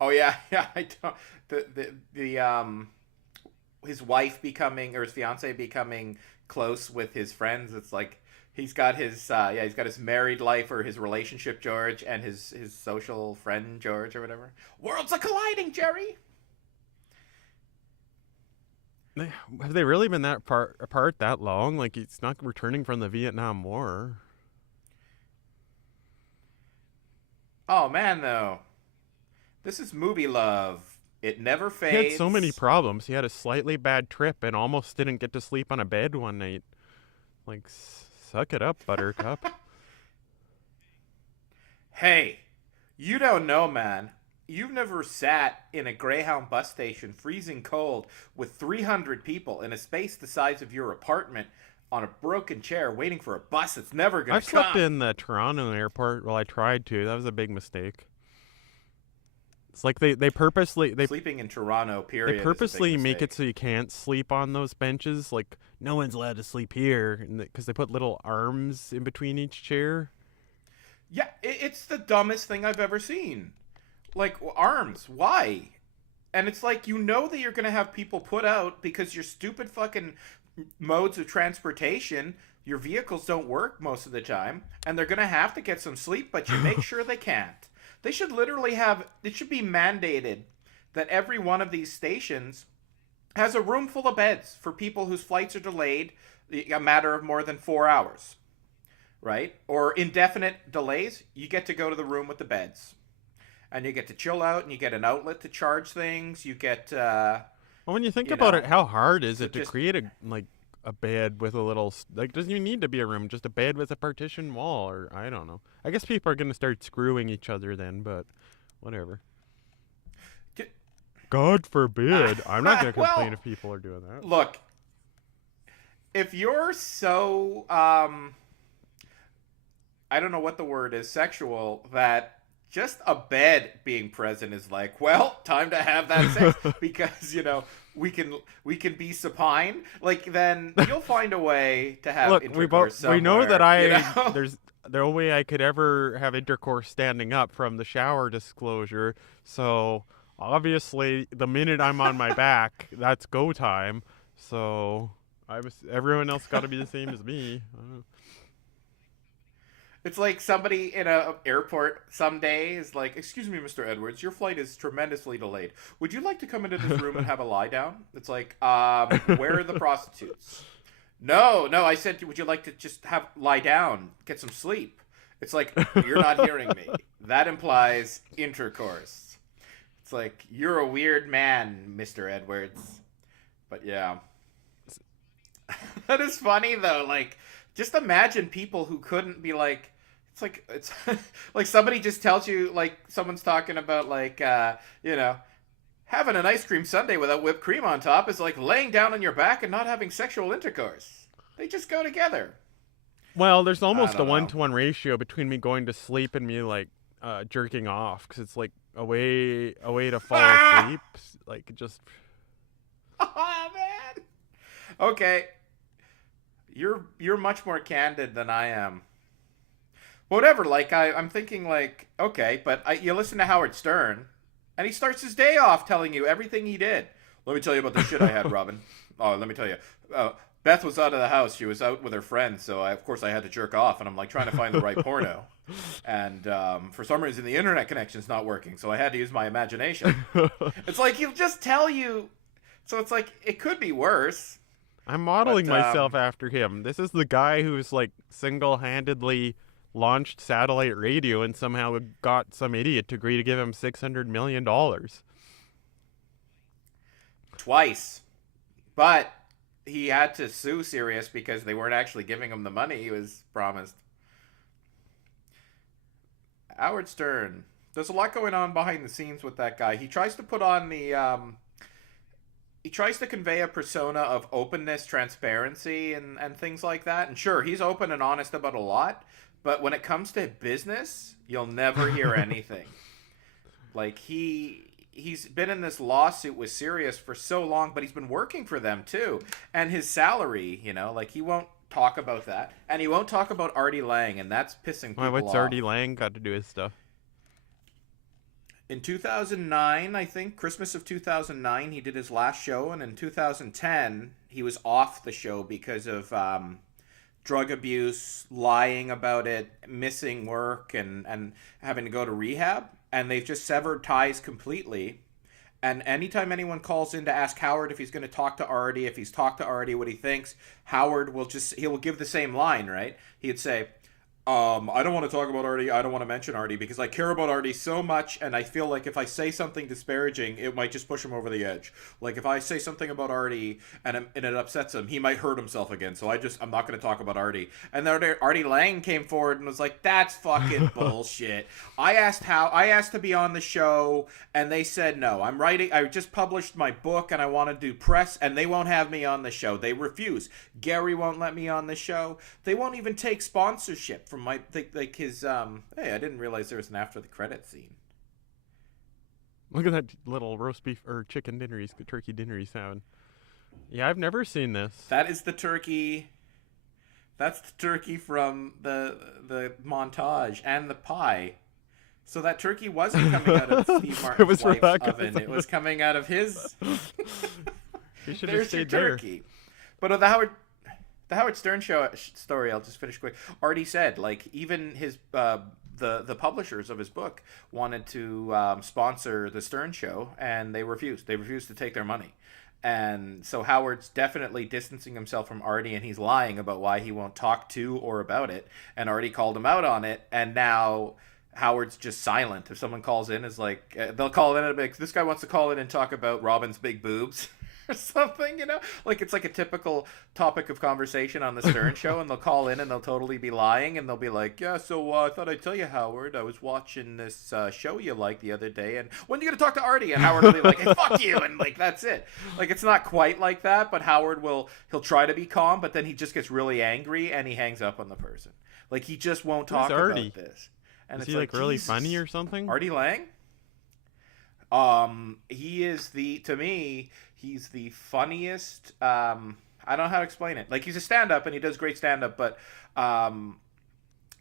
Oh yeah, I don't. His wife becoming, or his fiance becoming close with his friends. It's like he's got his married life or his relationship George and his social friend George or whatever. Worlds are colliding, Jerry. Have they really been that far apart that long? Like, it's not returning from the Vietnam War. Oh man, though, this is movie love. It never He had so many fades. problems. He had a slightly bad trip and almost didn't get to sleep on a bed one night. Like, suck it up, Buttercup. Hey, you don't know, man. You've never sat in a Greyhound bus station, freezing cold, with 300 people in a space the size of your apartment on a broken chair waiting for a bus that's never going I've to slept come. in the Toronto airport. Well, I tried to. That was a big mistake. It's like they purposely Sleeping in Toronto, they period, is a big purposely make it mistake. so you can't sleep on those benches. Like, no one's allowed to sleep here because they put little arms in between each chair. Yeah, it's the dumbest thing I've ever seen. Like, arms, why? And it's like, you know that you're going to have people put out because your stupid fucking modes of transportation, your vehicles don't work most of the time, and they're going to have to get some sleep, but you make sure they can't. They should literally have, it should be mandated that every one of these stations has a room full of beds for people whose flights are delayed a matter of more than 4 hours, right? Or indefinite delays, you get to go to the room with the beds. And you get to chill out, and you get an outlet to charge things. You get, Well, when you think you about it, know, how hard is so it to just create a bed with a little like? Doesn't you need to be a room? Just a bed with a partition wall, or I don't know. I guess people are gonna start screwing each other then, but whatever. God forbid. I'm not gonna complain well, if people are doing that. look, if you're so, I don't know what the word is, sexual, that just a bed being present is like, well, time to have that sex because we can be supine. Like, then you'll find a way to have Look, intercourse we know that somewhere. there's no way I could ever have intercourse standing up from the shower disclosure. So obviously, the minute I'm on my back, that's go time. So everyone else got to be the same as me. It's like somebody in a airport someday is like, "Excuse me, Mr. Edwards, your flight is tremendously delayed. Would you like to come into this room and have a lie down?" It's like, where are the prostitutes? No, no, I said, would you like to just have lie down, get some sleep? It's like, you're not hearing me. That implies intercourse. It's like, you're a weird man, Mr. Edwards. But yeah. That is funny though. Like, just imagine people who couldn't be like, it's like somebody just tells you, like, someone's talking about, like, having an ice cream sundae without whipped cream on top is like laying down on your back and not having sexual intercourse. They just go together. Well, there's I almost a don't know. 1-to-1 ratio between me going to sleep and me like jerking off because it's like a way to fall Ah! asleep. Like just Oh man. Okay, you're much more candid than I am. Whatever. Like, I'm thinking, like, okay, but you listen to Howard Stern, and he starts his day off telling you everything he did. Let me tell you about the shit I had, Robin. Oh, let me tell you. Beth was out of the house. She was out with her friends, so of course I had to jerk off, and I'm like trying to find the right porno, and for some reason the internet connection's not working, so I had to use my imagination. It's like he'll just tell you, so it's like it could be worse, I'm modeling but myself after him. This is the guy who's like single-handedly launched satellite radio and somehow got some idiot to agree to give him $600 million. twice, but he had to sue Sirius because they weren't actually giving him the money he was promised. Howard Stern. There's a lot going on behind the scenes with that guy. He tries to put on the he tries to convey a persona of openness, transparency, and things like that. And sure, he's open and honest about a lot, but when it comes to business, you'll never hear anything. Like, he's been in this lawsuit with Sirius for so long, but he's been working for them too. And his salary, like, he won't talk about that. And he won't talk about Artie Lange, and that's pissing Why, people what's off. Artie Lange got to do with stuff? In 2009, I think, Christmas of 2009, he did his last show, and in 2010, he was off the show because of drug abuse, lying about it, missing work, and having to go to rehab. And they've just severed ties completely. And anytime anyone calls in to ask Howard if he's going to talk to Artie, if he's talked to Artie, what he thinks, Howard will he will give the same line, right? He'd say, I don't want to talk about Artie. I don't want to mention Artie because I care about Artie so much, and I feel like if I say something disparaging, it might just push him over the edge. Like if I say something about Artie and it upsets him, he might hurt himself again. So I'm not going to talk about Artie. And then Artie Lange came forward and was like, "That's fucking bullshit. I asked to be on the show, and they said no. I just published my book, and I want to do press, and they won't have me on the show. They refuse. Gary won't let me on the show. They won't even take sponsorship from his hey, I didn't realize there was an after the credit scene. Look at that little roast beef or chicken dinnery, turkey dinnery sound. Yeah, I've never seen this. That is the turkey. That's the turkey from the montage and the pie. So that turkey wasn't coming out of Steve Martin's wife's oven. It was coming out of his. He should have stayed there. Turkey. But the Howard Stern show story, I'll just finish quick. Artie said, like, even his the publishers of his book wanted to sponsor the Stern show, and they refused. They refused to take their money. And so Howard's definitely distancing himself from Artie, and he's lying about why he won't talk to or about it. And Artie called him out on it, and now Howard's just silent. If someone calls in, is like they'll call in and be like, "This guy wants to call in and talk about Robin's big boobs." Or something, like it's like a typical topic of conversation on the Stern show, and they'll call in and they'll totally be lying, and they'll be like, "Yeah, so I thought I'd tell you, Howard, I was watching this show you liked the other day, and when are you gonna talk to Artie?" And Howard will be like, "Hey, fuck you," and like that's it. Like it's not quite like that, but Howard he'll try to be calm, but then he just gets really angry and he hangs up on the person. Like he just won't talk about this. And is he like really funny or something? Artie Lange? He is to me, he's the funniest. I don't know how to explain it. Like he's a stand-up and he does great stand-up, but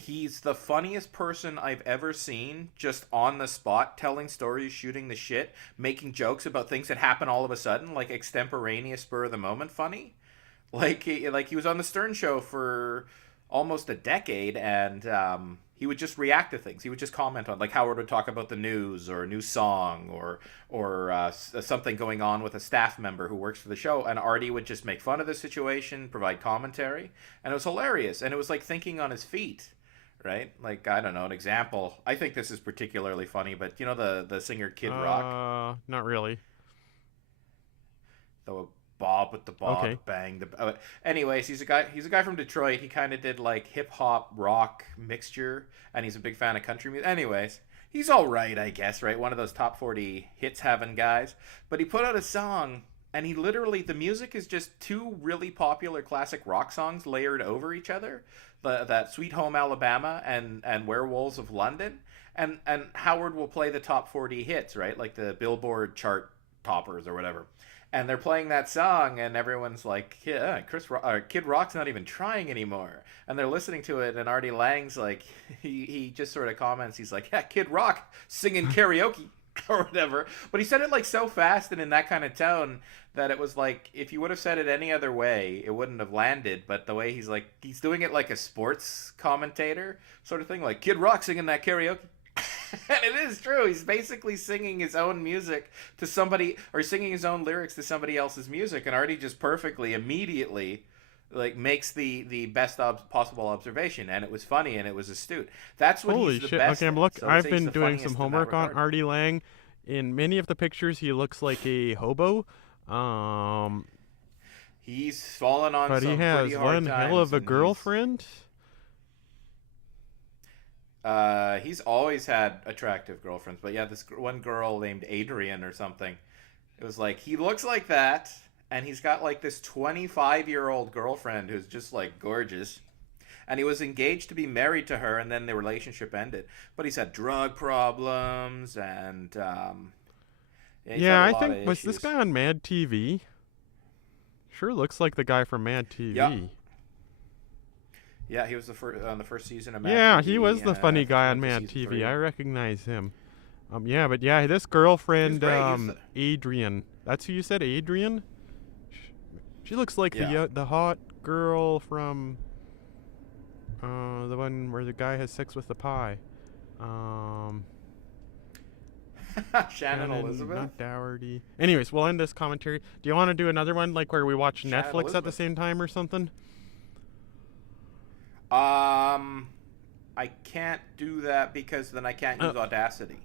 he's the funniest person I've ever seen, just on the spot, telling stories, shooting the shit, making jokes about things that happen all of a sudden, like extemporaneous, spur of the moment funny. Like he was on the Stern show for almost a decade, and he would just react to things. He would just comment on, like Howard would talk about the news or a new song or something going on with a staff member who works for the show, and Artie would just make fun of the situation, provide commentary, and it was hilarious. And it was like thinking on his feet, right? Like, I don't know, an example. I think this is particularly funny, but you know the singer Kid Rock? Not really. The Bob with the Bob, okay. Bang the. Anyways, he's a guy from Detroit. He kind of did like hip hop rock mixture, and he's a big fan of country music. Anyways, he's all right, I guess. Right, one of those top 40 hits having guys. But he put out a song, and the music is just two really popular classic rock songs layered over each other. That Sweet Home Alabama and Werewolves of London, and Howard will play the top 40 hits, right, like the Billboard chart toppers or whatever. And they're playing that song, and everyone's like, "Yeah, Kid Rock's not even trying anymore." And they're listening to it, and Artie Lange's like, he just sort of comments, he's like, "Yeah, Kid Rock singing karaoke," or whatever. But he said it like so fast and in that kind of tone that it was like, if you would have said it any other way, it wouldn't have landed. But the way he's doing it like a sports commentator sort of thing, like Kid Rock singing that karaoke. And it is true. He's basically singing his own music to somebody, or singing his own lyrics to somebody else's music, and Artie just perfectly, immediately, like makes the best possible observation, and it was funny and it was astute. That's what Holy he's the shit. best. Okay, look, so I've been doing some homework on Artie Lange. In many of the pictures, he looks like a hobo. He's fallen on but some he has pretty hard one hell of a girlfriend. He's always had attractive girlfriends, but yeah, this one girl named Adrian or something. It was like, he looks like that, and he's got like this 25-year-old girlfriend who's just like gorgeous. And he was engaged to be married to her, and then the relationship ended. But he's had drug problems, and yeah, I think, was this guy on Mad TV? Sure looks like the guy from Mad TV. Yep. Yeah, he was on the first season of Mad TV. Yeah, he was the funny guy on Mad TV. 3. I recognize him. Yeah, but yeah, this girlfriend, Adrian. That's who you said, Adrian? She looks like the hot girl from the one where the guy has sex with the pie. Shannon Elizabeth? Not Dougherty. Anyways, we'll end this commentary. Do you want to do another one, like where we watch Shannon Netflix Elizabeth. at the same time or something? I can't do that because then I can't use Audacity.